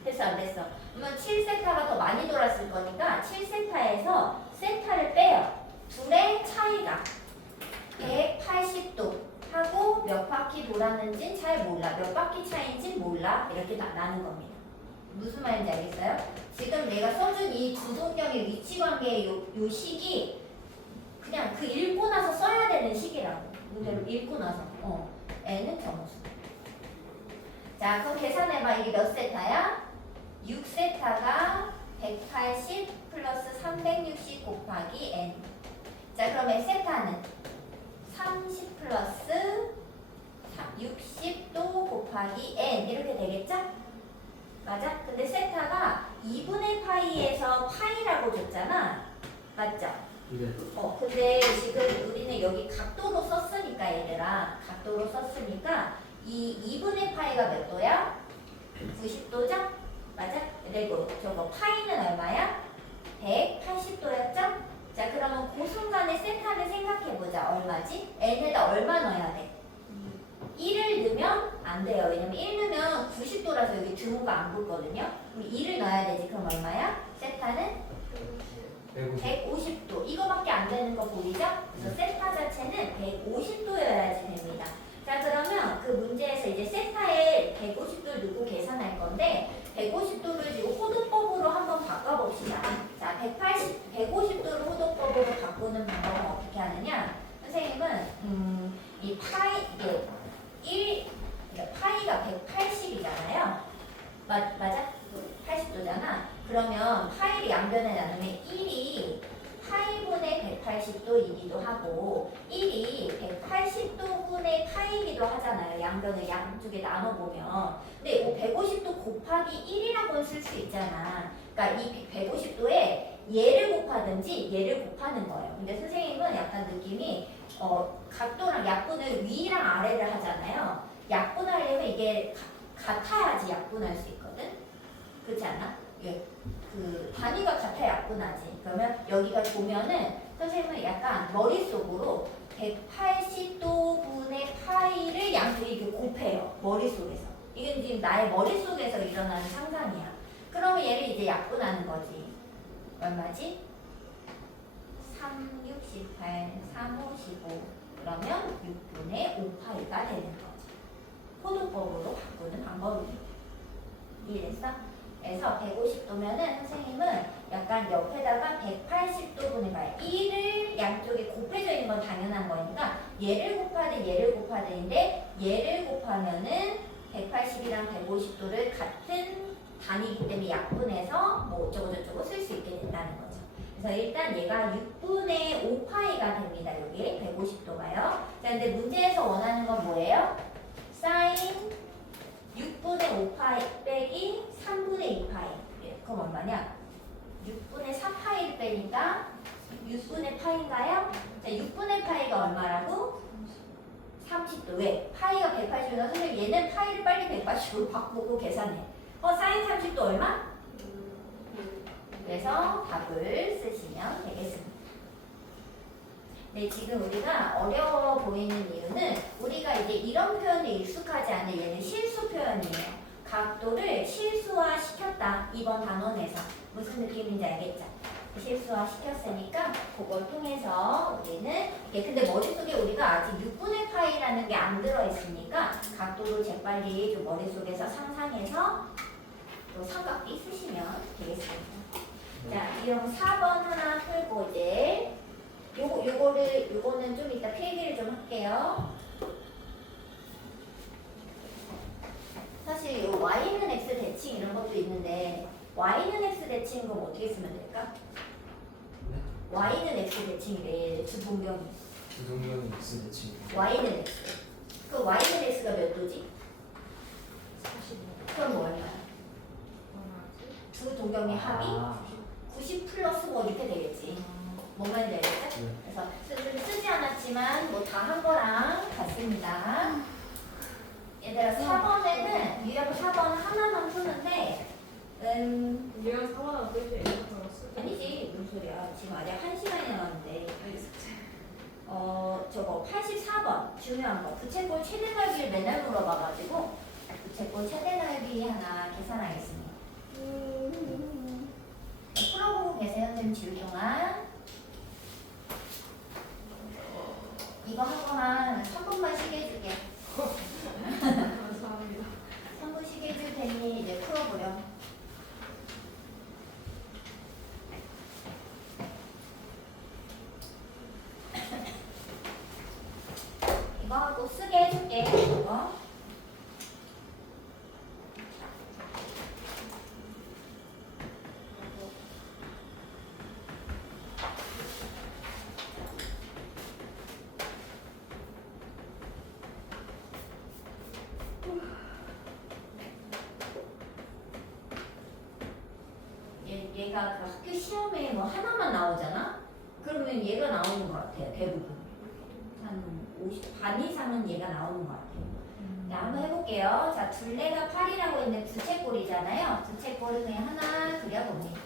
됐어 안 됐어? 그러면 7세타가 더 많이 돌았을 거니까 7세타에서 세타를 빼요. 둘의 차이가 180도 하고 몇 바퀴 돌았는지는 잘 몰라. 몇 바퀴 차이인지 몰라. 이렇게 나는 겁니다. 무슨 말인지 알겠어요? 지금 내가 써준 이 두 동경의 위치 관계의 요 식이 그냥 그 읽고 나서 써야 되는 식이라고. 문제로 읽고 나서. n은 정수. 자, 그럼 계산해봐. 이게 몇 세타야? 6세타가 180 플러스 360 곱하기 n. 자, 그러면 세타는 30 플러스 60도 곱하기 n 이렇게 되겠죠? 맞아? 근데 세타가 2분의 파이에서 파이라고 줬잖아. 맞죠? 네. 근데 지금 우리는 여기 각도로 썼으니까 얘들아 각도로 썼으니까 이 2분의 파이가 몇 도야? 90도죠? 맞아? 그리고 저거 파이는 얼마야? 180도였죠? 자, 그러면 그 순간에 세타를 생각해보자. 얼마지? n에다 얼마 넣어야 돼? 1을 넣으면 안 돼요. 왜냐면 1 넣으면 90도라서 여기 등호가 안 붙거든요. 그럼 2를 넣어야 되지. 그럼 얼마야? 세타는 150도. 이거밖에 안 되는 거 보이죠? 그래서 세타 자체는 150도여야지 됩니다. 자, 그러면 그 문제에서 이제 세타에 150도를 넣고 계산할 건데 150도를 지금 호도법으로 한번 바꿔봅시다. 자, 150도를 호도법으로 바꾸는 방법은 어떻게 하느냐? 선생님은 이 파이 이게 파이가 180이잖아요. 맞아? 80도잖아. 그러면 파이를 양변에 나누면 1이 파이분의 180도이기도 하고 1이 180도분의 파이기도 하잖아요. 양변을 양쪽에 나눠보면. 근데 150도 곱하기 1이라고는 쓸 수 있잖아. 그러니까 이 150도에 얘를 곱하든지 얘를 곱하는 거예요. 근데 선생님은 약간 느낌이 각도랑 약분을 위랑 아래를 하잖아요. 약분하려면 이게 같아야지 약분할 수 있거든. 그렇지 않아? 예. 그 단위가 같아 약분하지. 그러면 여기가 보면은 선생님은 약간 머릿속으로 180도분의 파이를 양쪽에 이렇게 곱해요. 머릿속에서. 이건 지금 나의 머릿속에서 일어나는 상상이야. 그러면 얘를 이제 약분하는 거지. 얼마지? 3, 68, 3, 55. 그러면 6분의 5파이가 되는 거죠. 호도법으로 바꾸는 방법입니다. 이해됐어? 그래서 150도면은 선생님은 약간 옆에다가 180도분의 파이 1을 양쪽에 곱해져 있는 건 당연한 거니까 얘를 곱하든 얘를 곱하든인데 얘를 곱하면은 180이랑 150도를 같은 단위이기 때문에 약분해서 뭐 어쩌고저쩌고 쓸 수 있게 된다는 거죠. 그래서 일단 얘가 6분의 5파이가 됩니다. 여기 150도가요. 자, 근데 문제에서 원하는 건 뭐예요? 사인 6분의 5파이 빼기 3분의 2파이. 그럼 얼마냐? 6분의 4파이를 빼니까 6분의 파인가요? 자, 6분의 파이가 얼마라고? 30도. 왜? 파이가 180이라서 선생님 얘는 파이를 빨리 180으로 바꾸고 계산해. 사인 30도 얼마? 그래서 답을 쓰시면 되겠습니다. 네, 지금 우리가 어려워 보이는 이유는 우리가 이제 이런 표현에 익숙하지 않은 얘는 실수 표현이에요. 각도를 실수화 시켰다. 이번 단원에서. 무슨 느낌인지 알겠죠? 실수화 시켰으니까 그걸 통해서 우리는 이게 근데 머릿속에 우리가 아직 6분의 파이라는 게 안 들어있으니까 각도를 재빨리 좀 머릿속에서 상상해서 또 삼각비 쓰시면 되겠습니다. 자, 이런 4번 하나 풀고 이제 요거는 좀 이따 필기를 좀 할게요. 사실 요 y는 x 대칭 이런 것도 있는데 y는 x 대칭 그럼 어떻게 쓰면 될까? 네? y는 x 대칭이래. 주분경이. 부동경이 X 대칭. y는 x. 그 y는 x가 몇 도지? 45. 그럼 뭐 얼마야? 얼마지? 두 동경의 합이 아, 90 플러스 뭐 이렇게 되겠지. 뭔 말인지 알겠죠? 네. 그래서 쓰지 않았지만 뭐 다 한 거랑 같습니다. 얘들아 4번에는 유형 4번 하나만 푸는데 유형 4번하고 끝이 A부터 쓸 때. 아니지 무슨 소리야. 지금 아직 1시간이 남았는데 저거 84번 중요한 거 부채꼴 최대 넓이를 맨날 물어봐가지고 부채꼴 최대 넓이 하나 계산하겠습니다. 풀어보고 계세요. 선생님 지울 동안 이거 한 거만 3분만 쉬게 해줄게. 감사합니다. 3분 쉬게 해줄 테니 이제 풀어보렴. 이거 하고 쓰게 해줄게. 이거. 얘가 그 학교 시험에 뭐 하나만 나오잖아? 그러면 얘가 나오는 것 같아요, 대부분. 한 50, 반 이상은 얘가 나오는 것 같아요. 자, 한번 해볼게요. 자, 둘레가 8이라고 있는 부채꼴이잖아요. 부채꼴을 그냥 하나 그려봅니다.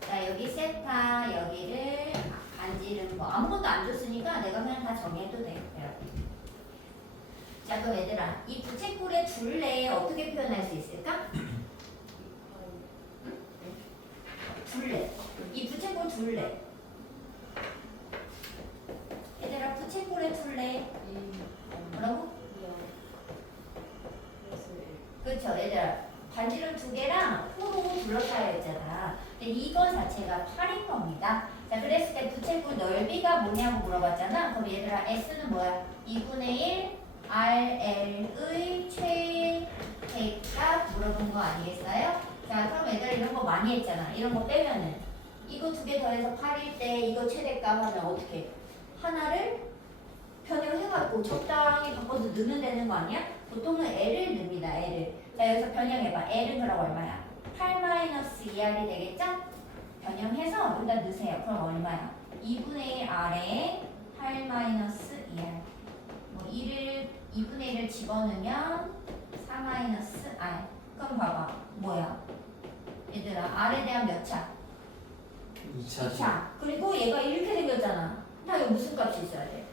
자, 여기 세타, 여기를 반지름 뭐 아무것도 안 줬으니까 내가 그냥 다 정해도 돼요. 이렇게. 자, 그럼 얘들아, 이 부채꼴의 둘레 어떻게 표현할 수 있을까? 둘레. 이 부채꼴 둘레. 얘들아 부채꼴의 둘레. 뭐라고? 그렇죠. 얘들아 반지름 두 개랑 호로 둘러싸여 있잖아. 근데 이거 자체가 8인 겁니다. 자, 그랬을 때 부채꼴 넓이가 뭐냐고 물어봤잖아. 그럼 얘들아 S는 뭐야? 2분의 1 RL의 최대값 물어본 거 아니겠어요? 자, 그럼 얘들아 이런 거 많이 했잖아. 이런 거 빼면은 이거 두 개 더해서 8일 때 이거 최대값 하면 어떻게? 하나를 변형해갖고 적당히 바꿔서 넣으면 되는 거 아니야? 보통은 L을 넣습니다. L을. 자, 여기서 변형해봐. L은 그럼 얼마야? 8-2R이 되겠죠? 변형해서 여기다 넣으세요. 그럼 얼마야? 2분의 1 R에 8-2R. 뭐 2분의 1을 집어넣으면 4-R. 그럼 봐봐. 뭐야? 얘들아 R에 대한 몇 차? 2차죠. 2차. 그리고 얘가 이렇게 생겼잖아. 나 여기 무슨 값이 있어야 돼?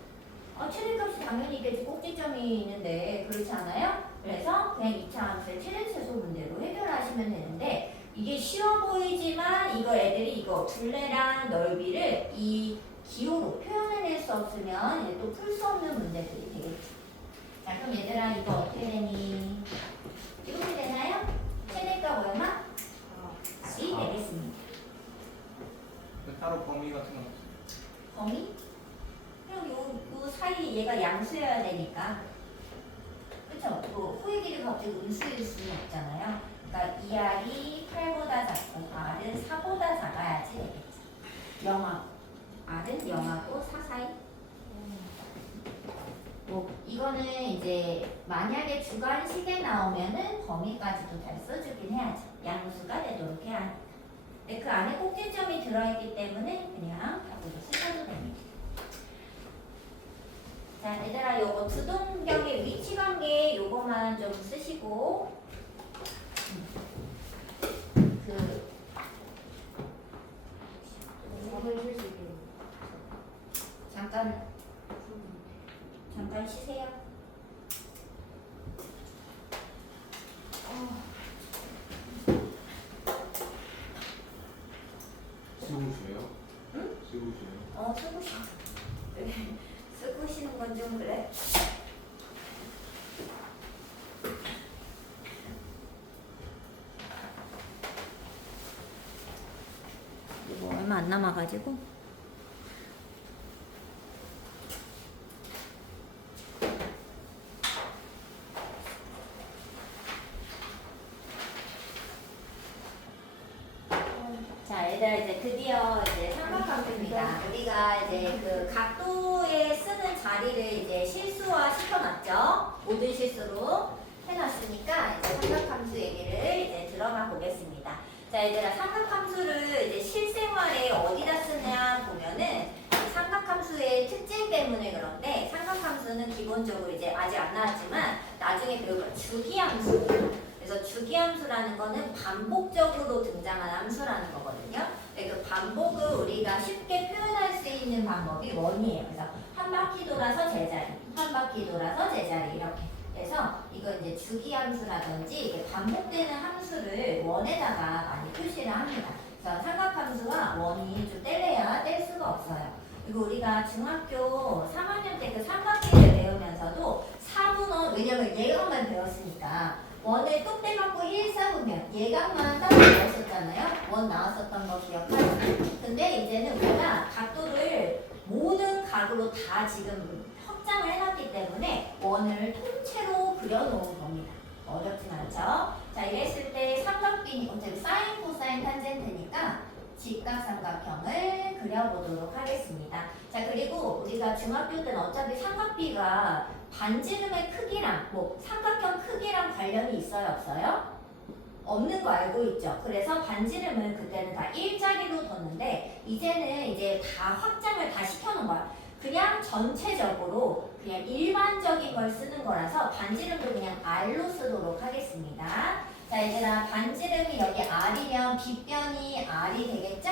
최대값이 당연히 있겠지. 꼭지점이 있는데 그렇지 않아요? 그래서 그냥 2차 함수의 최대최소 문제로 해결하시면 되는데 이게 쉬워 보이지만 이거 애들이 이거 둘레랑 넓이를 이 기호로 표현해낼 수 없으면 이제 또 풀 수 없는 문제들이 되겠지. 자, 그럼 얘들아 이거 어떻게 되니? 이렇게 되나요? 최대값 얼마? 2 되겠습니다. 따로 범위 같은 건 없어요. 범위? 그럼 요 사이 얘가 양수여야 되니까. 그쵸? 또 호의 길이가 갑자기 음수일 수는 없잖아요. 그러니까 2R이 8보다 작고 R은 4보다 작아야지 되겠죠. 0하고 R은 0하고 4 사이. 뭐 이거는 이제 만약에 주관식에 나오면은 범위까지도 잘 써주긴 해야지. 양수가 되도록 해야 하니까. 네, 그 안에 꼭지점이 들어있기 때문에 그냥 답으로 쓰셔도 됩니다. 자, 얘들아, 요거 두동경의 위치관계 요거만 좀 쓰시고 그 잠깐 쉬세요. 쓰고 쉬어요? 응? 쓰고 쉬어요? 쓰고 싶어. 쓰고 쉬는 건 좀 그래. 이거 얼마 안 남아가지고. 자, 얘들아 이제 드디어 이제 삼각함수입니다. 우리가 이제 그 각도에 쓰는 자리를 이제 실수화 시켜놨죠. 모든 실수로 해놨으니까 이제 삼각함수 얘기를 이제 들어가 보겠습니다. 자, 얘들아 삼각함수를 이제 실생활에 어디다 쓰냐 보면은 삼각함수의 특징 때문에 그런데 삼각함수는 기본적으로 이제 아직 안 나왔지만 나중에 배울 주기함수. 그래서 주기함수라는 거는 반복적으로 등장하는 함수라는 거거든요. 그 반복을 우리가 쉽게 표현할 수 있는 방법이 원이에요. 그래서 한 바퀴 돌아서 제자리, 한 바퀴 돌아서 제자리 이렇게. 그래서 이거 이제 주기함수라든지 이게 반복되는 함수를 원에다가 많이 표시를 합니다. 그래서 삼각함수와 원이 좀 뗄래야 뗄 수가 없어요. 그리고 우리가 중학교 3학년 때 그 삼각기를 배우면서도 4분원, 왜냐면 예각만 배웠으니까 원을 똑대 맞고 1, 4분면 예각만 따로 배웠었잖아요. 원 나왔었던 거 기억하죠? 근데 이제는 우리가 각도를 모든 각으로 다 지금 확장을 해놨기 때문에 원을 통째로 그려놓은 겁니다. 어렵진 않죠? 자, 이랬을 때 삼각비, 어차피 사인, 코사인, 탄젠트니까 직각삼각형을 그려보도록 하겠습니다. 자, 그리고 우리가 중학교 때는 어차피 삼각비가 반지름의 크기랑 삼각형 크기랑 관련이 있어요, 없어요? 없는 거 알고 있죠? 그래서 반지름을 그때는 다 일자리로 뒀는데 이제는 이제 다 확장을 다 시켜놓은 거야. 그냥 전체적으로 그냥 일반적인 걸 쓰는 거라서 반지름도 그냥 R로 쓰도록 하겠습니다. 자, 얘들아, 반지름이 여기 R이면 빗변이 R이 되겠죠?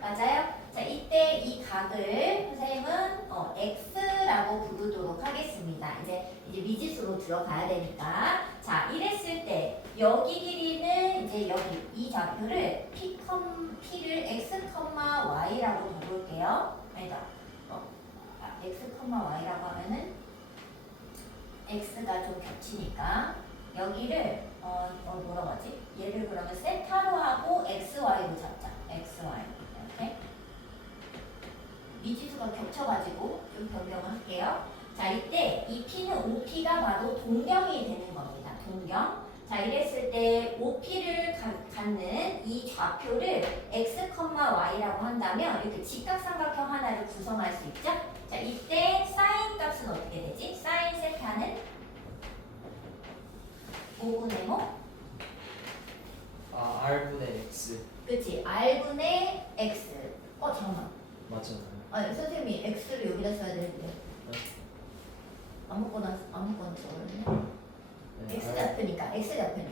맞아요? 자, 이때 이 각을 선생님은 X라고 부르도록 하겠습니다. 이제 미지수로 들어가야 되니까. 자, 이랬을 때 여기 길이는 이제 여기 이 좌표를 P를 X, Y라고 적을게요. 아니다. X, Y라고 하면은 X가 좀 겹치니까 여기를 뭐라고 하지? 얘를 그러면 세타로 하고 XY로 잡자. XY 이렇게 미지수가 겹쳐가지고 좀 변경을 할게요. 자, 이때 이 P는 OP가 바로 동경이 되는 겁니다. 동경. 자, 이랬을 때 OP를 갖는 이 좌표를 X, Y라고 한다면 이렇게 직각삼각형 하나를 구성할 수 있죠? 자, 이때 사인 값은 어떻게 되지? 사인 세타는 5분의 뭐? R분의 X 그치, R분의 X. 잠깐만. 맞잖아요. 아니, 선생님이 X를 여기다 써야 되는데. 아무거나 써버렸네. 네, X 좌표니까. R분의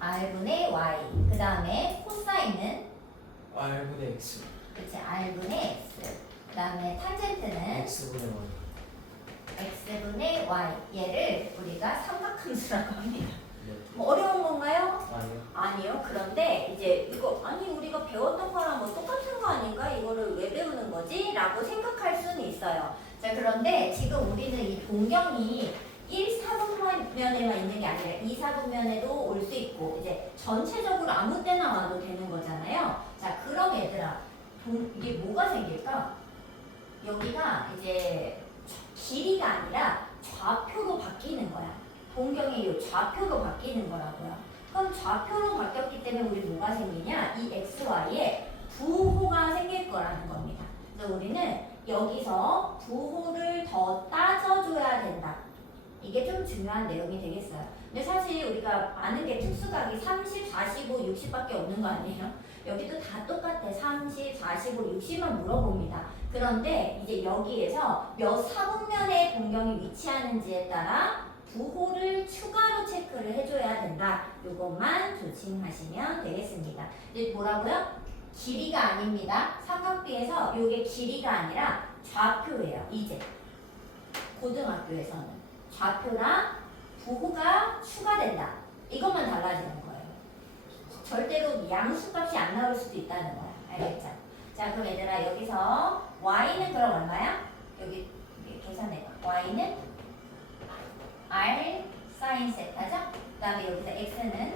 Y R분의 Y. 그 다음에 코사인은? R분의 X 그치, R분의 X. 그 다음에 탄젠트는? X분의 Y X분의 Y. 얘를 우리가 삼각함수라고 합니다. 네. 뭐 어려운 건가요? 아니요. 아니요. 그런데 이제 이거 우리가 배웠던 거랑 뭐 똑같은 거 아닌가? 이거를 왜 배우는 거지? 라고 생각할 수는 있어요. 자, 그런데 지금 우리는 이 동경이 1, 4분면에만 있는 게 아니라 2, 4분면에도 올 수 있고 이제 전체적으로 아무 때나 와도 되는 거잖아요. 자, 그럼 얘들아 이게 뭐가 생길까? 여기가 이제 길이가 아니라 좌표로 바뀌는 거야. 동경의 이 좌표로 바뀌는 거라고요. 그럼 좌표로 바뀌었기 때문에 우리 뭐가 생기냐? 이 XY에 부호가 생길 거라는 겁니다. 그래서 우리는 여기서 부호를 더 따져줘야 된다. 이게 좀 중요한 내용이 되겠어요. 근데 사실 우리가 아는 게 특수각이 30, 45, 60밖에 없는 거 아니에요? 여기도 다 똑같아. 30, 45, 60만 물어봅니다. 그런데 이제 여기에서 몇 사분면에 동경이 위치하는지에 따라 부호를 추가로 체크를 해줘야 된다. 이것만 조심하시면 되겠습니다. 이제 뭐라고요? 길이가 아닙니다. 삼각비에서 이게 길이가 아니라 좌표예요. 이제 고등학교에서는 좌표랑 부호가 추가된다. 이것만 달라지는 거예요. 절대로 양수값이 안 나올 수도 있다는 거야. 알겠죠? 자, 그럼 얘들아 여기서 y는 그럼 얼마야? 여기 계산해봐. y는 r sin 세타죠? 그 다음에 여기서 x는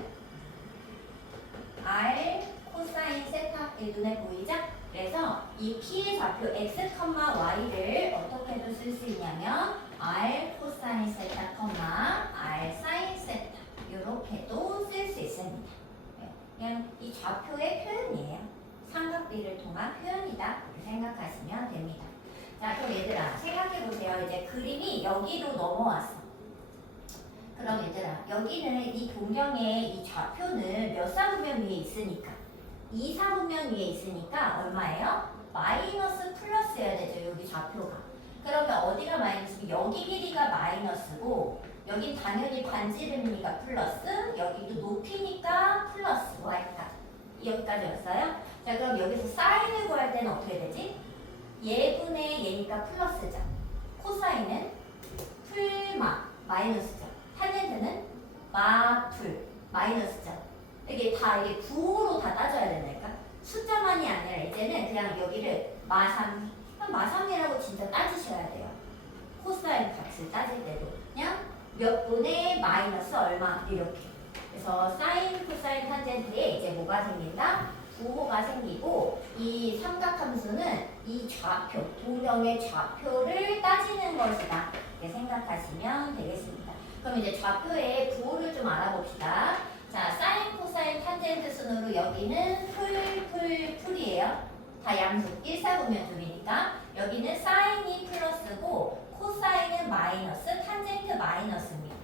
r 코사인 세타. 이 눈에 보이죠? 그래서 이 p의 좌표 x, y를 어떻게도 쓸 수 있냐면 r 코사인 세타, r 사인 세타 이렇게도 쓸 수 있습니다. 그냥 이 좌표의 표현이에요. 삼각비를 통한 표현이다 이렇게 생각하시면 됩니다. 자, 그럼 얘들아 생각해보세요. 이제 그림이 여기로 넘어왔어. 그럼 얘들아 여기는 이 동경의 이 좌표는 몇 사분면 위에 있으니까 2사분면 위에 있으니까 얼마예요? 마이너스 플러스여야 되죠. 여기 좌표가. 그러면 어디가 마이너스고 여기 길이가 마이너스고 여긴 당연히 반지름이니까 플러스, 여기도 높이니까 플러스 y값. 여기까지였어요? 자, 그럼 여기서 사인을 구할 때는 어떻게 되지? 예분의 예니까 플러스죠. 코사인은 풀마 마이너스죠. 탄젠트는 마풀 마이너스죠. 이게 다 이게 부호로 다 따져야 된다니까. 숫자만이 아니라 이제는 그냥 여기를 마삼, 마삼이라고 진짜 따지셔야 돼요. 코사인 값을 따질 때도 그냥 몇 분의 마이너스 얼마 이렇게. 그래서 사인, 코사인, 탄젠트에 이제 뭐가 생긴다? 부호가 생기고 이 삼각함수는 이 좌표, 동경의 좌표를 따지는 것이다. 이렇게 생각하시면 되겠습니다. 그럼 이제 좌표의 부호를 좀 알아봅시다. 자, 사인, 코사인, 탄젠트 순으로 여기는 풀이에요. 다 양수 1사분면 쪽이니까 여기는 사인이 플러스고 코사인은 마이너스, 탄젠트 마이너스입니다.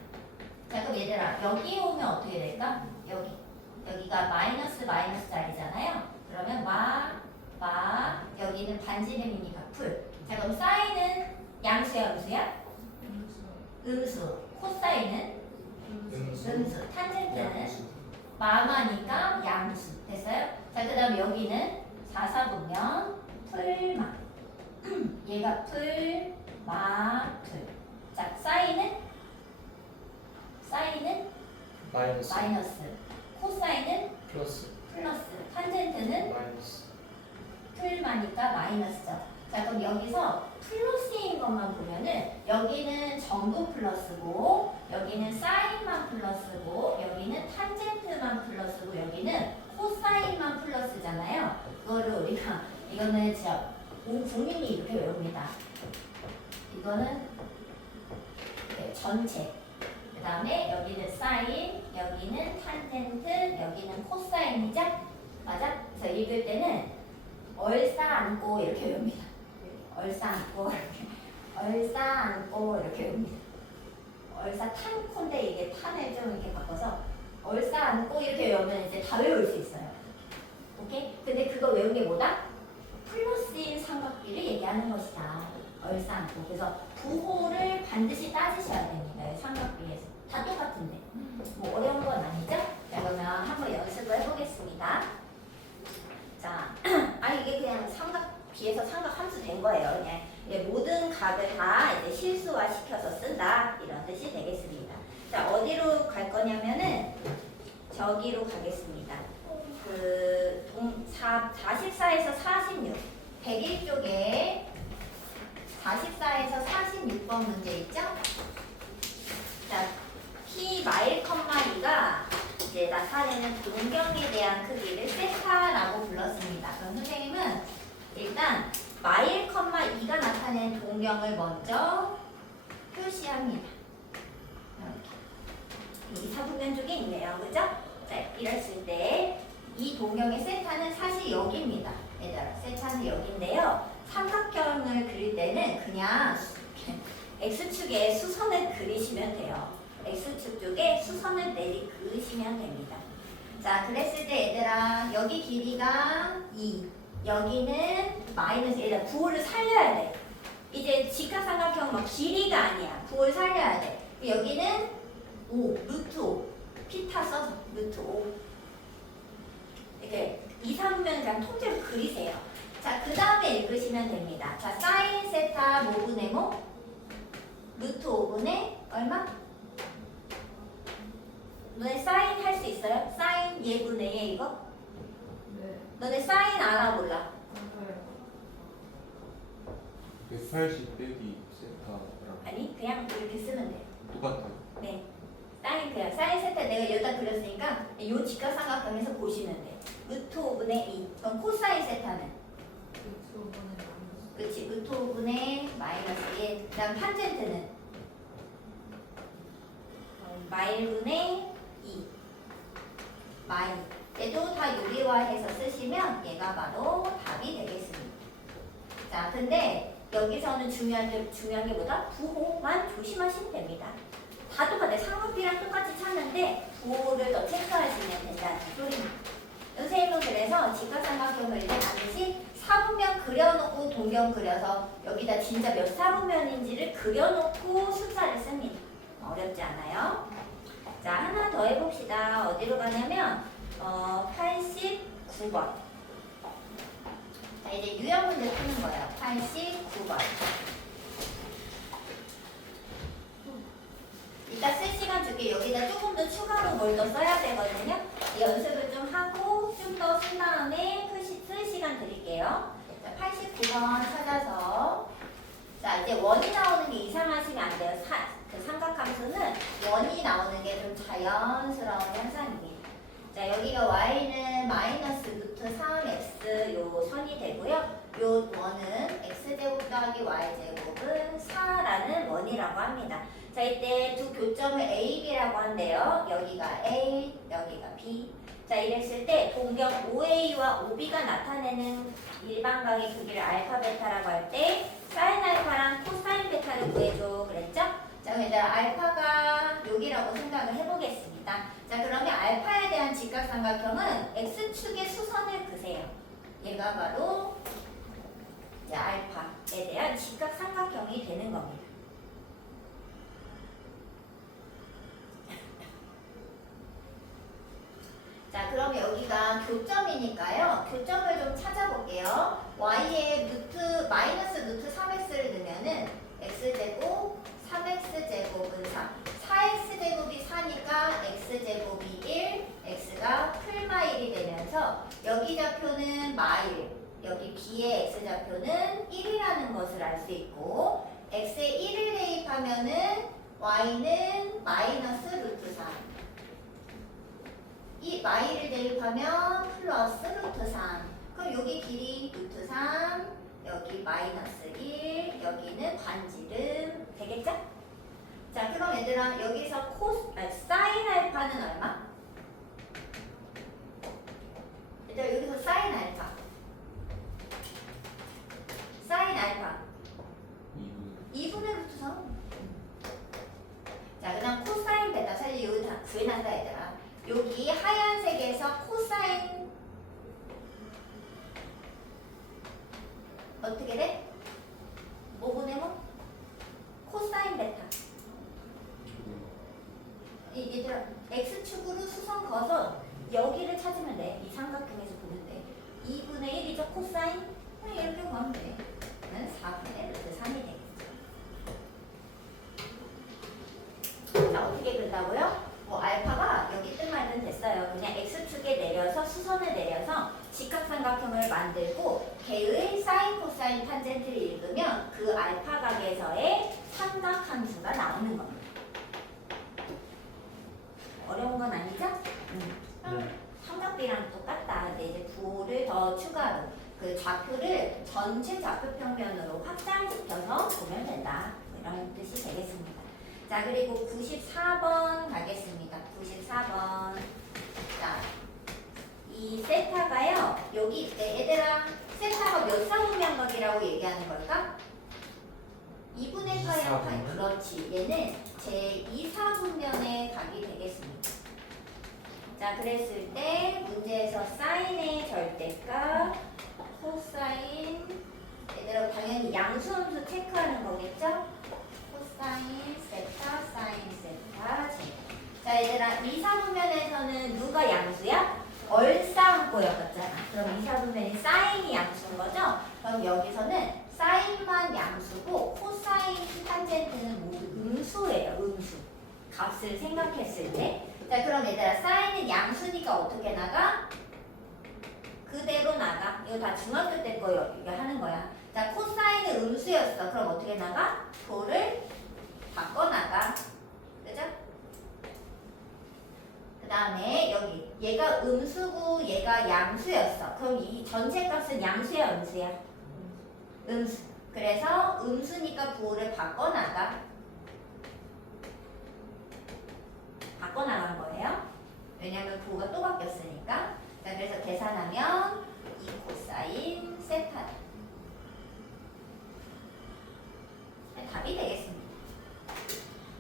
자, 그럼 얘들아 여기 오면 어떻게 될까? 여기가 마이너스 자리잖아요. 그러면 여기는 반지름이니까 풀. 자, 그럼 사인은 양수야 음수야? 음수. 코사인은 음수. 탄젠트는 마마니까 양수. 됐어요? 자, 그 다음에 여기는 4사분면 풀마. 얘가 풀, 마, 풀. 자, 사인은 마이너스. 코사인은 플러스. 탄젠트는 마이너스. 풀마니까 마이너스죠. 자, 그럼 여기서 플러스인 것만 보면은 여기는 전부 플러스고 여기는 사인만 플러스고 여기는 탄젠트만 플러스고 여기는 코사인만 플러스잖아요. 그거를 우리가 이거는 진짜 국민이 이렇게 외웁니다. 이거는 전체. 그 다음에 여기는 사인, 여기는 탄젠트, 여기는 코사인이죠? 맞아? 그래서 읽을 때는 얼싸안고 이렇게 외웁니다. 얼싸안고 이렇게 외웁니다. 얼싸탄콘데 이게 탄을 좀 이렇게 바꿔서 얼싸안고 이렇게 외우면 이제 다 외울 수 있어요. 오케이? 근데 그거 외운 게 뭐다? 플러스인 삼각비를 얘기하는 것이다. 얼싸안고. 그래서 부호를 반드시 따지셔야 됩니다. 삼각비에서. 다 똑같은데. 뭐 어려운 건 아니죠? 자, 그러면 한번 연습을 해보겠습니다. 자, 이게 그냥 삼각비에서 삼각함수 된 거예요. 그냥 이제 모든 각을 다 이제 실수화 시켜서 쓴다. 이런 뜻이 되겠습니다. 자, 어디로 갈 거냐면은 저기로 가겠습니다. 44에서 46, 101쪽에 44에서 46번 문제 있죠? 자, P 마일 컴마 2가 이제 나타내는 동경에 대한 크기를 세타라고 불렀습니다. 그럼 선생님은 일단 마일 컴마 2가 나타낸 동경을 먼저 표시합니다. 이렇게. 이 사분면 쪽에 있네요. 그죠? 자, 이랬을 때 이 동경의 세타는 사실 여기입니다. 얘들아, 세타는 여기인데요. 삼각형을 그릴 때는 그냥 X축에 수선을 그리시면 돼요. X축 쪽에 수선을 그리시면 됩니다. 자, 그랬을 때 얘들아 여기 길이가 2, 여기는 마이너스 1. 부호를 살려야 돼. 이제 직각삼각형 막 길이가 아니야. 부호를 살려야 돼. 여기는 5, 루트 5. 피타 써서 루트 5. 이렇게 2, 3면 그냥 통째로 그리세요. 자, 그 다음에 읽으시면 됩니다. 자, 사인 세타 뭐분의 뭐? 루트 5분의 얼마? 너네 사인 할 수 있어요? 사인 예분의 예 이거? 네. 너네 사인 알아 몰라? 맞아요. 180 빼기 세타랑 아니 그냥 이렇게 쓰면 돼. 똑같아요. 네. 사인 그냥 사인 세타 내가 여기다 그렸으니까 요 직각삼각형에서 보시면 돼. 루트 5분의 2. 그럼 코사인 세타는? 그 2분의 마이너스. 그치 루트 5분의 마이너스 1. 그 다음 탄젠트는? 마일분의 2. 마이. 얘도 다 유리화해서 쓰시면 얘가 바로 답이 되겠습니다. 자, 근데 여기서는 중요한 게 뭐다? 부호만 조심하시면 됩니다. 다 똑같아. 삼각비랑 똑같이 찾는데 부호를 더 체크하시면 된다는 소리입니다. 선생님은 그래서 직각삼각형을 이제 반드시 사분면 그려놓고 동경 그려서 여기다 진짜 몇 사분면인지를 그려놓고 숫자를 씁니다. 어렵지 않아요? 자, 하나 더 해봅시다. 어디로 가냐면 89번. 자, 이제 유형 문제 푸는 거예요. 89번. 이따 쓸 시간 줄게. 여기다 조금 더 추가로 뭘 더 써야 되거든요. 연습을 좀 하고 좀 더 쓴 다음에 쓸 시간 드릴게요. 자, 89번 찾아서 자, 이제 원이 나오는 게 이상하시면 안 돼요. 그 삼각함수는 원이 나오는 게 좀 자연스러운 현상입니다. 자, 여기가 y는 마이너스 루트 3x 요 선이 되고요. 요 원은 x제곱 더하기 y제곱은 4라는 원이라고 합니다. 자, 이때 두 교점을 A, B라고 한대요. 여기가 A, 여기가 B. 자, 이랬을 때 동경 OA와 OB가 나타내는 일반각의 크기를 알파, 베타라고 할 때 사인 알파랑 코사인 베타를 구해줘 그랬죠? 자, 그럼 얘들아 알파가 여기라고 생각을 해보겠습니다. 자, 그러면 알파에 대한 직각삼각형은 x축의 수선을 그세요. 얘가 바로 이제 알파에 대한 직각삼각형이 되는 겁니다. 자, 그럼 여기가 교점이니까요. 교점을 좀 찾아볼게요. y에 마이너스 루트 3x를 넣으면은 x제곱 3x제곱은 4. 4x제곱이 4니까 x제곱이 1, x가 풀마일이 되면서 여기 좌표는 마일, 여기 b의 x좌표는 1이라는 것을 알 수 있고 x에 1을 대입하면은 y는 마이너스 루트 3. 이 마이를 대입하면 플러스 루트 3. 그럼 여기 길이 루트 3, 여기 마이너스 1, 여기는 반지름 되겠죠? 자, 그럼 얘들아 여기서 사인 알파는 얼마? 얘들아 여기서 사인 알파. 사인 알파 2분의 루트 3. 자, 그다음 코사인 베타. 사실 여기 다 구해놨다 얘들아. 여기 하얀색에서 코사인 어떻게 돼? 5분의 뭐? 코사인 베타. 얘들아 x축으로 수선 그어서 여기를 찾으면 돼. 이 삼각형에서 보면 돼. 2분의 1이죠 코사인? 이렇게 구하면 돼. 그러면 4분의 루트 3이 되겠죠. 자, 어떻게 그런다고요? 뭐 알파가 여기 뜬말은 됐어요. 그냥 x축에 내려서 수선을 내려서 직각삼각형을 만들고 걔의 사인, 코사인, 탄젠트를 읽으면 그 알파 각에서의 삼각함수가 나오는 겁니다. 어려운 건 아니죠? 삼각비랑 똑같다. 근데 이제 부호를 더 추가로 그 좌표를 전체 좌표 평면으로 확장시켜서 보면 된다. 이런 뜻이 되겠습니다. 자, 그리고 94번 가겠습니다. 94번. 자, 이 세타가요. 여기 얘들아 세타가 몇 사분면각이라고 얘기하는 걸까? 2분의 파이 파이. 그렇지. 얘는 제 2사분면의 각이 되겠습니다. 자, 그랬을 때 문제에서 사인의 절대값, 코사인, 얘들아 당연히 양수함수 체크하는 거겠죠? 코사인 세타, 사인 세타, 제곱. 자, 얘들아 이사분면에서는 누가 양수야? 얼싸안고였잖아. 그럼 이사분면이 사인이 양수인 거죠? 그럼 여기서는 사인만 양수고 코사인 탄젠트는 모두 음수예요. 음수. 값을 생각했을 때. 자, 그럼 얘들아 사인은 양수니까 어떻게 나가? 그대로 나가. 이거 다 중학교 때 거 이거 하는 거야. 자, 코사인은 음수였어. 그럼 어떻게 나가? 도를 바꿔 나가. 그죠? 그 다음에 여기 얘가 음수고 얘가 양수였어. 그럼 이 전체 값은 양수야 음수야? 음수. 그래서 음수니까 부호를 바꿔 나가. 바꿔 나간 거예요. 왜냐면 부호가 또 바뀌었으니까. 자, 그래서 계산하면 2 코사인 세타다. 답이 되겠습니다.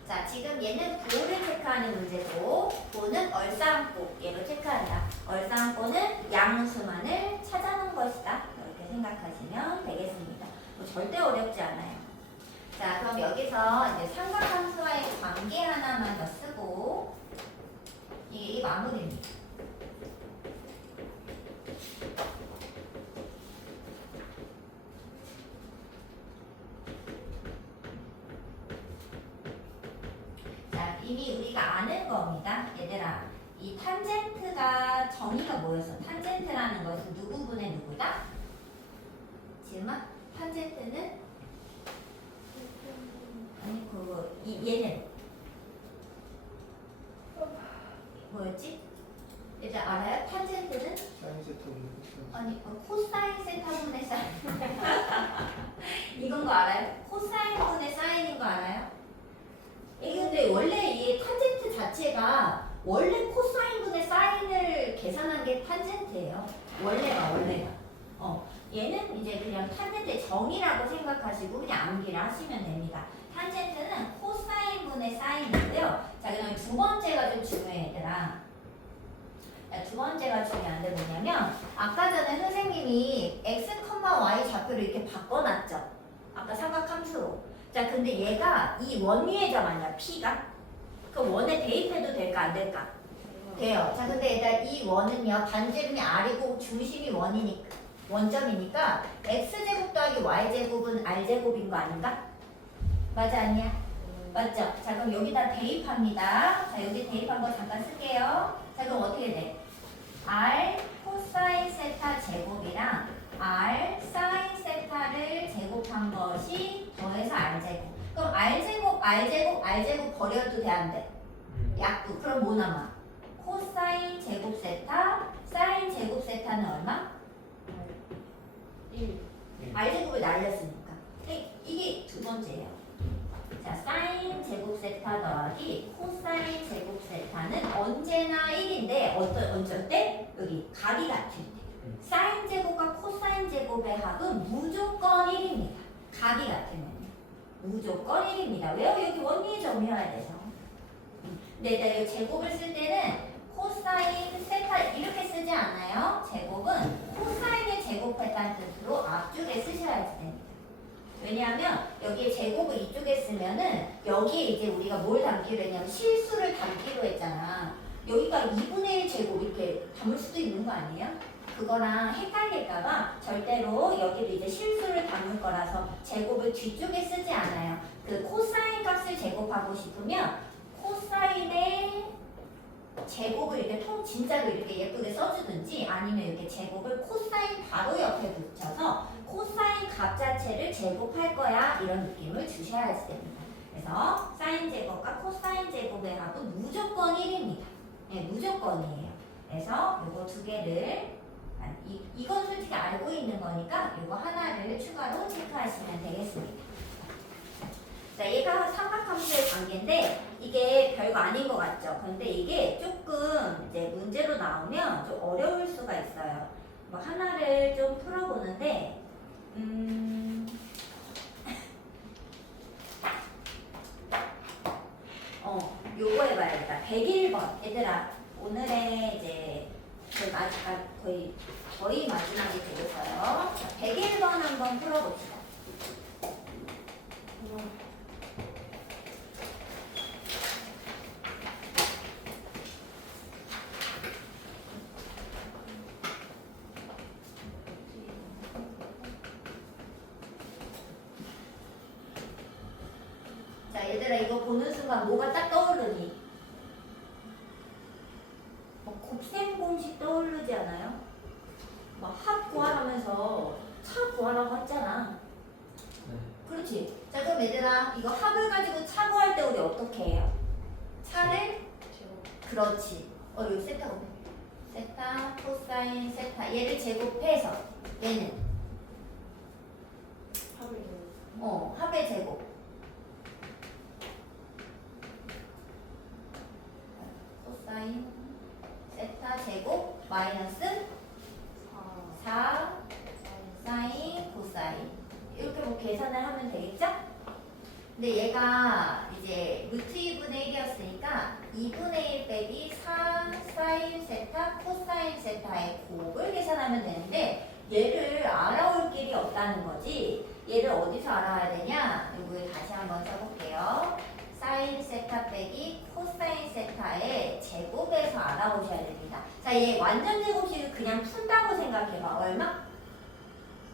자, 지금 얘는 부호를 체크하는 문제고 부호는 얼싸안고 얘로 체크한다. 얼싸안고는 양수만을 찾아놓은 것이다. 이렇게 생각하시면 되겠습니다. 뭐 절대 어렵지 않아요. 자, 그럼 여기서 이제 삼각함수와의 관계 하나만 더 쓰고 이게 마무리입니다. 자, 이미 우리가 아는 겁니다. 얘들아, 이 탄젠트가 정의가 뭐였어? 탄젠트라는 것은 누구분의 누구다? 지금아, 탄젠트는 아니 그거 얘는 뭐였지? 얘들 알아요? 탄젠트는 사인 세타 분의 아니 코사인 세타분의 사인 이건 거 알아요? 코사인분의 사인인 거 알아요? 이게 근데 원래 이 탄젠트 자체가 원래 코사인분의 사인을 계산한 게 탄젠트예요. 원래가 얘는 이제 그냥 탄젠트의 정의라고 생각하시고 그냥 암기를 하시면 됩니다. 탄젠트는 코사인분의 사인이고요. 자, 그다음에 두 번째가 좀 중요해 얘들아. 자, 두 번째가 중요한데 뭐냐면 아까 전에 선생님이 x, y 좌표를 이렇게 바꿔놨죠. 아까 삼각함수로. 자, 근데 얘가 이 원위의 점 아니야, p가? 그 원에 대입해도 될까 안 될까? 돼요. 자, 근데 일단 이 원은요 반지름이 r이고 중심이 원점이니까 x제곱 더하기 y제곱은 r제곱인 거 아닌가? 맞아 아니야? 맞죠? 자, 그럼 여기다 대입합니다. 자, 여기 대입한 거 잠깐 쓸게요. 자, 그럼 어떻게 돼? r 코사인 세타 제곱이랑 r 사인 세타를 제곱한 것이 더해서 r제곱. 그럼 r제곱 버려도 돼 안 돼? 약분. 그럼 뭐 남아? 코사인 제곱 세타, 사인 제곱 세타는 얼마? 1. r제곱을 날렸으니까. 이게 두 번째예요. 자, 사인 제곱 세타 더하기 코사인 제곱 세타는 언제나 1인데 어쩔 때? 여기 각이 같을 때. 사인 제곱과 코사인 제곱의 합은 무조건 1입니다. 각이 같으면 무조건 1입니다. 왜요? 여기 원위의 점이어야 돼서. 근데 일단 이 제곱을 쓸 때는 코사인 세타 이렇게 쓰지 않아요. 제곱은 코사인을 제곱했다는 뜻으로 앞쪽에 쓰셔야지 됩니다. 왜냐하면 여기에 제곱을 이쪽에 쓰면은 여기에 이제 우리가 뭘 담기로 했냐면 실수를 담기로 했잖아. 여기가 2분의 1 제곱 이렇게 담을 수도 있는 거 아니에요? 그거랑 헷갈릴까봐 절대로 여기도 이제 실수를 담을 거라서 제곱을 뒤쪽에 쓰지 않아요. 그 코사인 값을 제곱하고 싶으면 코사인의 제곱을 이렇게 진짜로 이렇게 예쁘게 써주든지 아니면 이렇게 제곱을 코사인 바로 옆에 붙여서 코사인 값 자체를 제곱할 거야 이런 느낌을 주셔야지 됩니다. 그래서 사인 제곱과 코사인 제곱의 합은 무조건 1입니다. 네, 무조건이에요. 그래서 요거 두 개를 이건 솔직히 알고 있는 거니까 요거 하나를 추가로 체크하시면 되겠습니다. 자, 얘가 삼각함수의 관계인데 이게 별거 아닌 것 같죠? 근데 이게 조금 이제 문제로 나오면 좀 어려울 수가 있어요. 뭐 하나를 좀 풀어보는데 요거 해봐야겠다. 101번 얘들아 오늘의 이제 거의 마지막이 되겠어요. 자, 101번 한번 풀어봅시다. 자, 얘들아 이거 보는 순간 뭐가 딱 떠오르니? 곱셈 공식 떠오르지 않아요? 막 합 구하라면서 차 구하라고 했잖아. 네. 그렇지? 자, 그럼 얘들아 이거 합을 가지고 차 구할 때 우리 어떻게 해요? 차를 그렇지. 여기 세타가 뭐야? 세타, 코사인, 세타. 얘를 제곱해서 얘는 합의 제곱. 코사인 세타 제곱 마이너스 4 사인 코사인 이렇게 뭐 계산을 하면 되겠죠? 근데 얘가 이제 루트 2분의 1이었으니까 2분의 1 빼기 4 사인 세타 코사인 세타의 곱을 계산하면 되는데 얘를 알아올 길이 없다는 거지. 얘를 어디서 알아야 되냐? 이거 다시 한번 써볼게요. 사인 세타 빼기 코사인 세타의 제곱에서 알아오셔야 됩니다. 자, 얘 완전 제곱식을 그냥 푼다고 생각해봐. 얼마?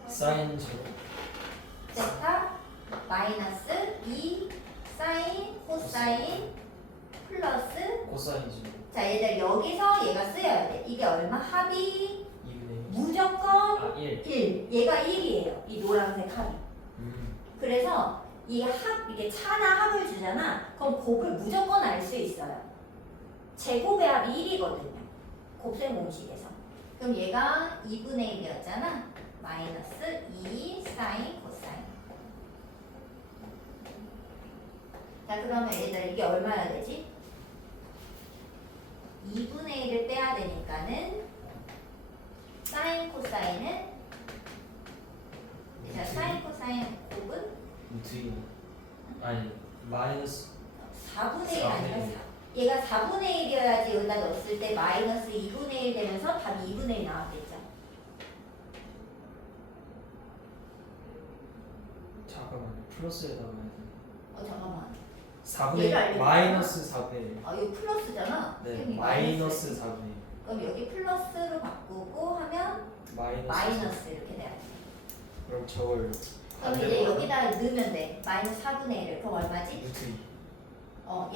사인 제곱 세타 마이너스 2 사인 코사인 플러스 코사인 제곱 자, 얘들 여기서 얘가 쓰여야 돼. 이게 얼마? 합이 2분의 무조건 1 1. 얘가 1이에요. 이 노란색 합이. 그래서 이게 차나 합을 주잖아. 그럼 곱을 무조건 알 수 있어요. 제곱의 합이 1이거든요. 곱셈 공식에서. 그럼 얘가 2분의 1이었잖아. 마이너스 2 사인 코사인. 자, 그러면 얘들 이게 얼마야 되지? 2분의 1을 빼야 되니까는 사인 코사인은 자, 사인 코사인 곱은 루트 2 아니 마이너스 4분의 1 아니라 4분의 1. 얘가 4분의 1이어야지 여기다 넣었을 때 마이너스 2분의 1 되면서 답이 2분의 1 나왔겠죠. 잠깐만요 플러스에다가 해야 돼 잠깐만. 4분의 얘를 알려줄까? 마이너스 4분의 이거 플러스잖아. 네 선생님, 마이너스 4분의 그럼 여기 플러스로 바꾸고 하면 1 마이너스 이렇게 돼야 돼. 그럼 저걸 그럼 이제 여기다 넣으면 돼. 마이너스 4분의 1을. 그럼 얼마지? 루트 2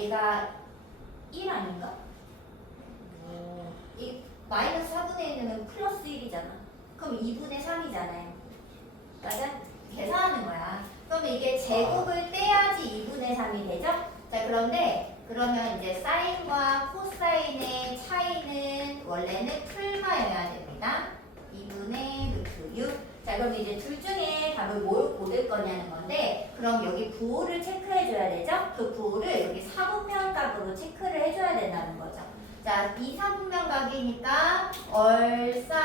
얘가 1 아닌가? 이 마이너스 4분의 1은 플러스 1이잖아. 그럼 2분의 3이잖아요. 맞아? 계산하는 거야. 그럼 이게 제곱을 떼야지 2분의 3이 되죠? 자, 그러면 이제 사인과 코사인의 차이는 원래는 풀마여야 됩니다. 2분의 루트 6. 자, 그럼 이제 둘 중에 답을 뭘 고를 거냐는 건데, 그럼 여기 부호를 체크해줘야 되죠? 그 부호를 여기 사분면각으로 체크를 해줘야 된다는 거죠. 자, 이 사분면각이니까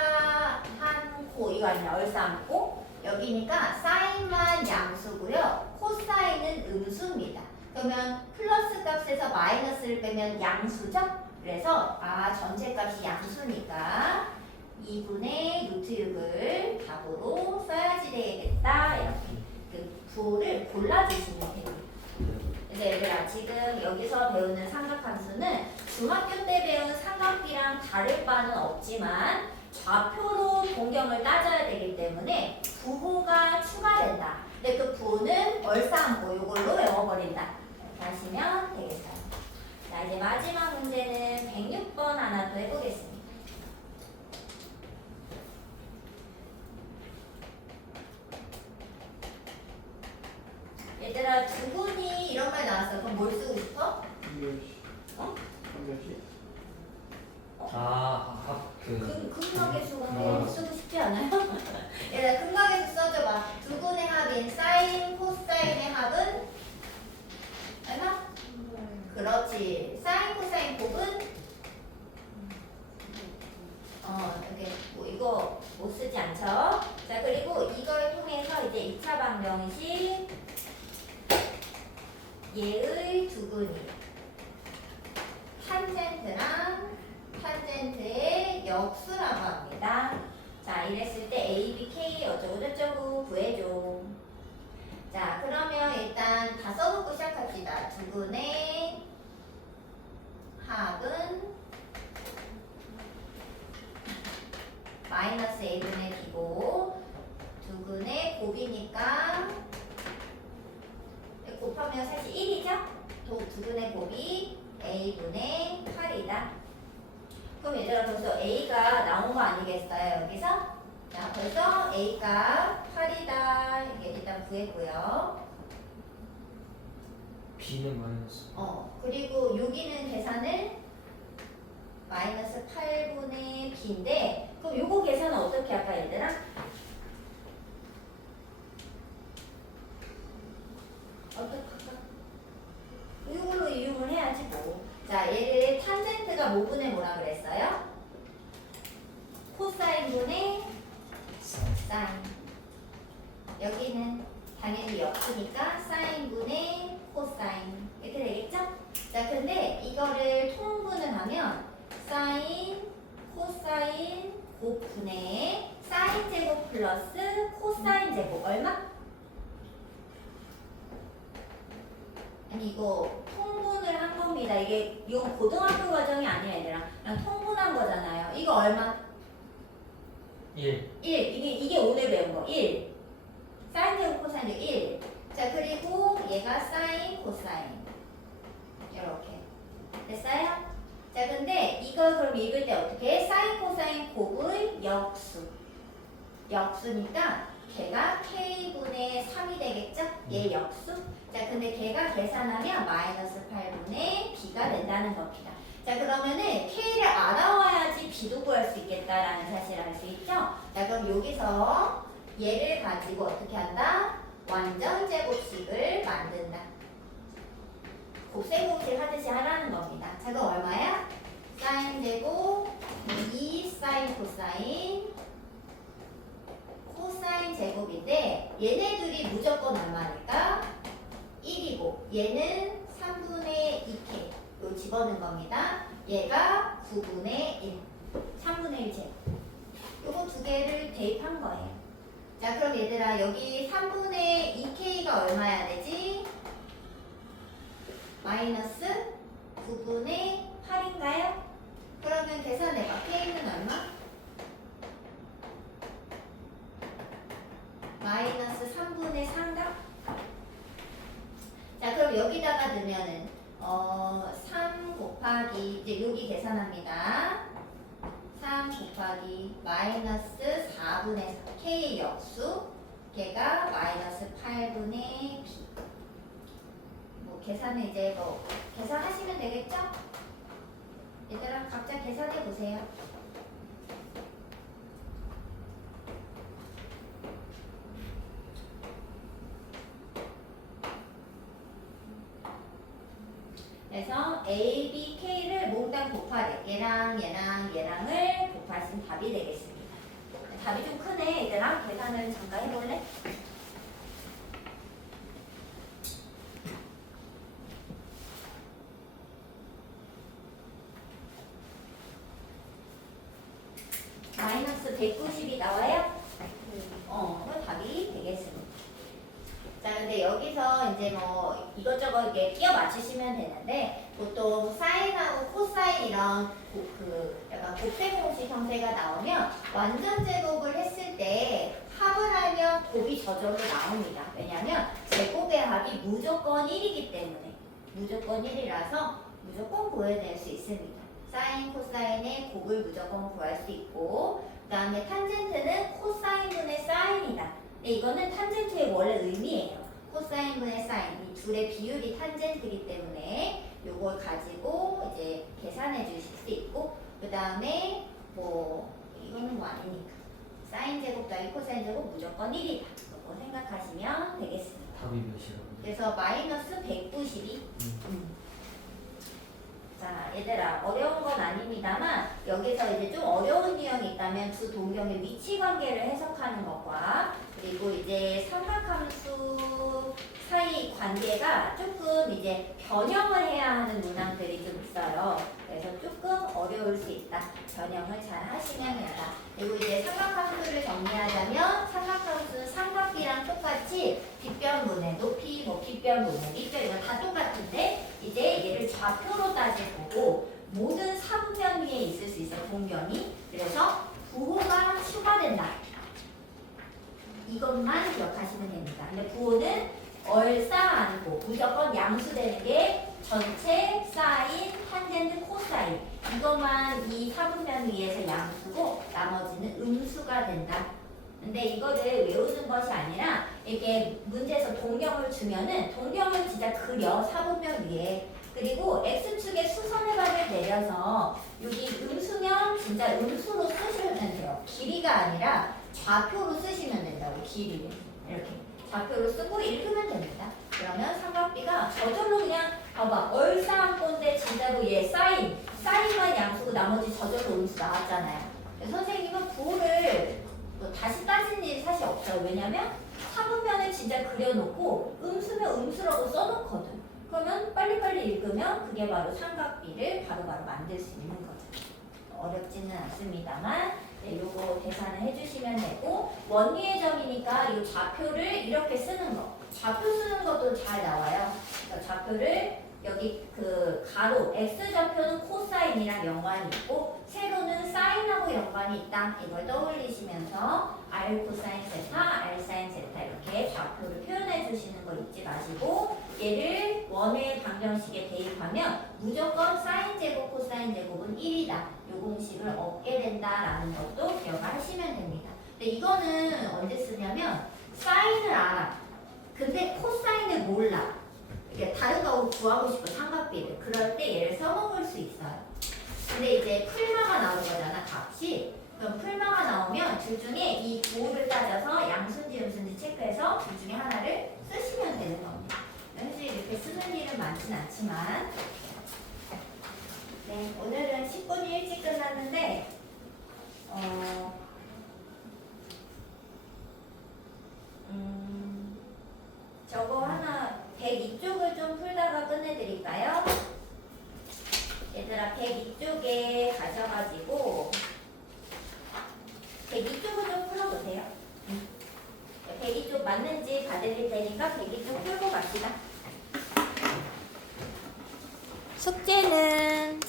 얼싸한코 이거 아니라 얼싸한코 여기니까 사인만 양수고요. 코사인은 음수입니다. 그러면 플러스 값에서 마이너스를 빼면 양수죠? 그래서 전체 값이 양수니까 2분의 루트 6을 답으로 써야지 되겠다. 이렇게 그 부호를 골라주시면 됩니다. 근데 얘들아 지금 여기서 배우는 삼각함수는 중학교 때 배운 삼각비랑 다를 바는 없지만 좌표로 공경을 따져야 되기 때문에 부호가 추가된다. 근데 그 부호는 얼싸안고 이걸로 외워버린다. 이렇게 하시면 되겠어요. 자, 이제 마지막 문제는 106번 하나 더 해보겠습니다. 얘들아 두분이 이런 말 나왔어. 그럼 뭘 쓰고 싶어? 어? 근각의 수가 쓰고 싶지 않아요? 얘들아 근각의 수 써줘봐. 두 분의 합인 사인 코사인의 합은 얼마? 그렇지. 사인 코사인 곱은 이렇게 뭐 이거 못 쓰지 않죠? 자, 그리고 이걸 통해서 이제 2차 방정식 얘의 두근이 탄젠트랑 탄젠트의 역수라고 합니다. 자, 이랬을 때 A, B, K 어쩌고저쩌고 구해줘. 자, 그러면 일단 다 써놓고 시작합시다. 두근의 합은 마이너스 A분의 B고 두근의 곱이니까 곱하면 사실 1이죠? 두근의 곱이 A분의 8이다. 그럼 얘들아 벌써 A가 나온 거 아니겠어요? 여기서? 자, 벌써 A가 8이다. 이게 일단 구했고요. B는 마이너스. 그리고 여기는 계산을 마이너스 8분의 B인데 그럼 요거 계산은 어떻게 할까 얘들아? 어떻게 할까? 이걸로 이용을 해야지 뭐. 자, 얘를 탄젠트가 뭐분의 뭐라 그랬어요? 코사인분의 사인. 여기는 당연히 역수니까 사인분의 코사인 이렇게 되겠죠? 자, 근데 이거를 통분을 하면 사인, 코사인, 곱분의 사인 제곱 플러스 코사인 제곱 얼마? 아니 이거 통분을 한 겁니다. 이건 고등학교 과정이 아니라 얘들아 그냥 통분한 거잖아요. 이거 얼마? 1. 1. 이게 오늘 배운 거. 1. 사인 제곱 코사인 제곱 1. 자, 그리고 얘가 사인 코사인 이렇게 됐어요? 자, 근데 이걸 그럼 읽을 때 어떻게 해? 사인 코사인 곱의 역수니까 걔가 K분의 3이 되겠죠? 얘 역수. 자, 근데 걔가 계산하면 마이너스 8분의 B가 된다는 겁니다. 자, 그러면은 K를 알아와야지 B도 구할 수 있겠다라는 사실을 알 수 있죠? 자, 그럼 여기서 얘를 가지고 어떻게 한다? 완전 제곱식을 만든다. 곱셈공식 하듯이 하라는 겁니다. 자, 그럼 얼마야? 사인 제곱 2 사인 코사인 코사인 제곱인데 얘네 둘이 무조건 얼마니까? 1이고 얘는 3분의 2k 요 집어넣은 겁니다. 얘가 9분의 1 3분의 1 제곱 요거 두 개를 대입한 거예요. 자, 그럼 얘들아 여기 3분의 2k가 얼마야 되지? 마이너스 9분의 8인가요? 그러면 계산해봐. k는 얼마? 마이너스 3분의 4인가? 자, 그럼 여기다가 넣으면은 3 곱하기 이제 여기 계산합니다. 3 곱하기 마이너스 4분의 4 k 역수 걔가 마이너스 8분의 b 뭐 계산은 이제 뭐 계산하시면 되겠죠? 얘들아 각자 계산해 보세요. 그래서 A, B, K를 몽땅 곱하래. 얘랑을 곱하시면 답이 되겠습니다. 답이 좀 크네. 얘들아 계산을 잠깐 해볼래? 마이너스 190이 나와요? 그 답이 되겠습니다. 자, 근데 여기서 이제 뭐 이것저것 이렇게 끼워 맞추시면 되는데 보통 사인하고 코사인 이런 약간 곱셈 공식 형태가 나오면 완전 제곱을 했을 때 합을 하면 곱이 저절로 나옵니다. 왜냐면 제곱의 합이 무조건 1이기 때문에 무조건 1이라서 무조건 구해낼 수 있습니다. 사인, 코사인의 곱을 무조건 구할 수 있고 그 다음에 탄젠트는 코사인분의 사인이다. 근데 이거는 탄젠트의 원래 의미예요. 코사인분의 사인 이 둘의 비율이 탄젠트이기 때문에 요걸 가지고 이제 계산해 주실 수 있고 그 다음에 뭐 이거는 뭐 아니니까 사인 제곱 더하기 코사인 제곱 무조건 1이다. 이거 생각하시면 되겠습니다. 답이 몇이라고? 그래서 마이너스 192. 자, 얘들아 어려운 건 아닙니다만 여기서 이제 좀 어려운 유형이 있다면 두 동경의 위치 관계를 해석하는 것과 그리고 이제 삼각함수 사이 관계가 조금 이제 변형을 해야 하는 문항들이 좀 있어요. 그래서 조금 어려울 수 있다. 변형을 잘 하시면 된다. 그리고 이제 삼각함수를 정리하자면 삼각함수는 삼각비랑 똑같이 빗변분의 높이, 뭐 빗변분의 밑변 이거 다 똑같은데 이제 얘를 좌표로 따질 거고 모든 사분면 위에 있을 수 있어 동변이. 그래서 부호가 추가된다. 이것만 기억하시면 됩니다. 근데 부호는 얼싸안고 무조건 양수되는 게 전체, 사인, 탄젠트, 코사인 이것만 이 사분면 위에서 양수고 나머지는 음수가 된다. 근데 이거를 외우는 것이 아니라 이렇게 문제에서 동경을 주면은 동경을 진짜 그려 사분면 위에. 그리고 x축에 수선의 반을 내려서 여기 음수면 진짜 음수로 쓰시면 돼요. 길이가 아니라 좌표로 쓰시면 된다고. 길이를 이렇게 좌표로 쓰고 읽으면 됩니다. 그러면 삼각비가 저절로 그냥 봐봐 얼싸안고인데 진짜로 얘 사인만 양수고 나머지 저절로 음수 나왔잖아요. 선생님은 부호를 뭐 다시 따진 일이 사실 없어요. 왜냐면 사분면을 진짜 그려놓고 음수면 음수라고 써놓거든. 그러면 빨리빨리 읽으면 그게 바로 삼각비를 바로바로 만들 수 있는 거죠. 어렵지는 않습니다만 네, 요거 계산을 해주시면 되고 원위의 점이니까 이 좌표를 이렇게 쓰는 거. 좌표 쓰는 것도 잘 나와요. 그러니까 좌표를 여기 그 가로 x좌표는 코사인이랑 연관이 있고 세로는 사인하고 연관이 있다. 이걸 떠올리시면서 r 코사인 세타, r 사인 세타 이렇게 좌표를 표현해 주시는 거 잊지 마시고 얘를 원의 방정식에 대입하면 무조건 사인 제곱 코사인 제곱은 1이다. 요 공식을 얻게 된다라는 것도 기억하시면 됩니다. 근데 이거는 언제 쓰냐면 사인을 알아. 근데 코사인을 몰라. 그러니까 다른 거 구하고 싶어 삼각비를. 그럴 때 얘를 써먹을 수 있어요. 근데 이제 풀마가 나오는 거잖아 값이. 그럼 풀마가 나오면 둘 중에 이 부호를 따져서 양수인지 음수인지 체크해서 둘 중에 하나를 쓰시면 되는 겁니다. 사실 이렇게 쓰는 일은 많진 않지만 네 오늘은 10분이 일찍 끝났는데 저거 하나 102쪽을 좀 풀다가 끝내드릴까요? 얘들아 102쪽에 가셔가지고 102쪽을 좀 풀어보세요. 102쪽 맞는지 봐드릴 테니까 102쪽 풀고 갑시다. 숙제는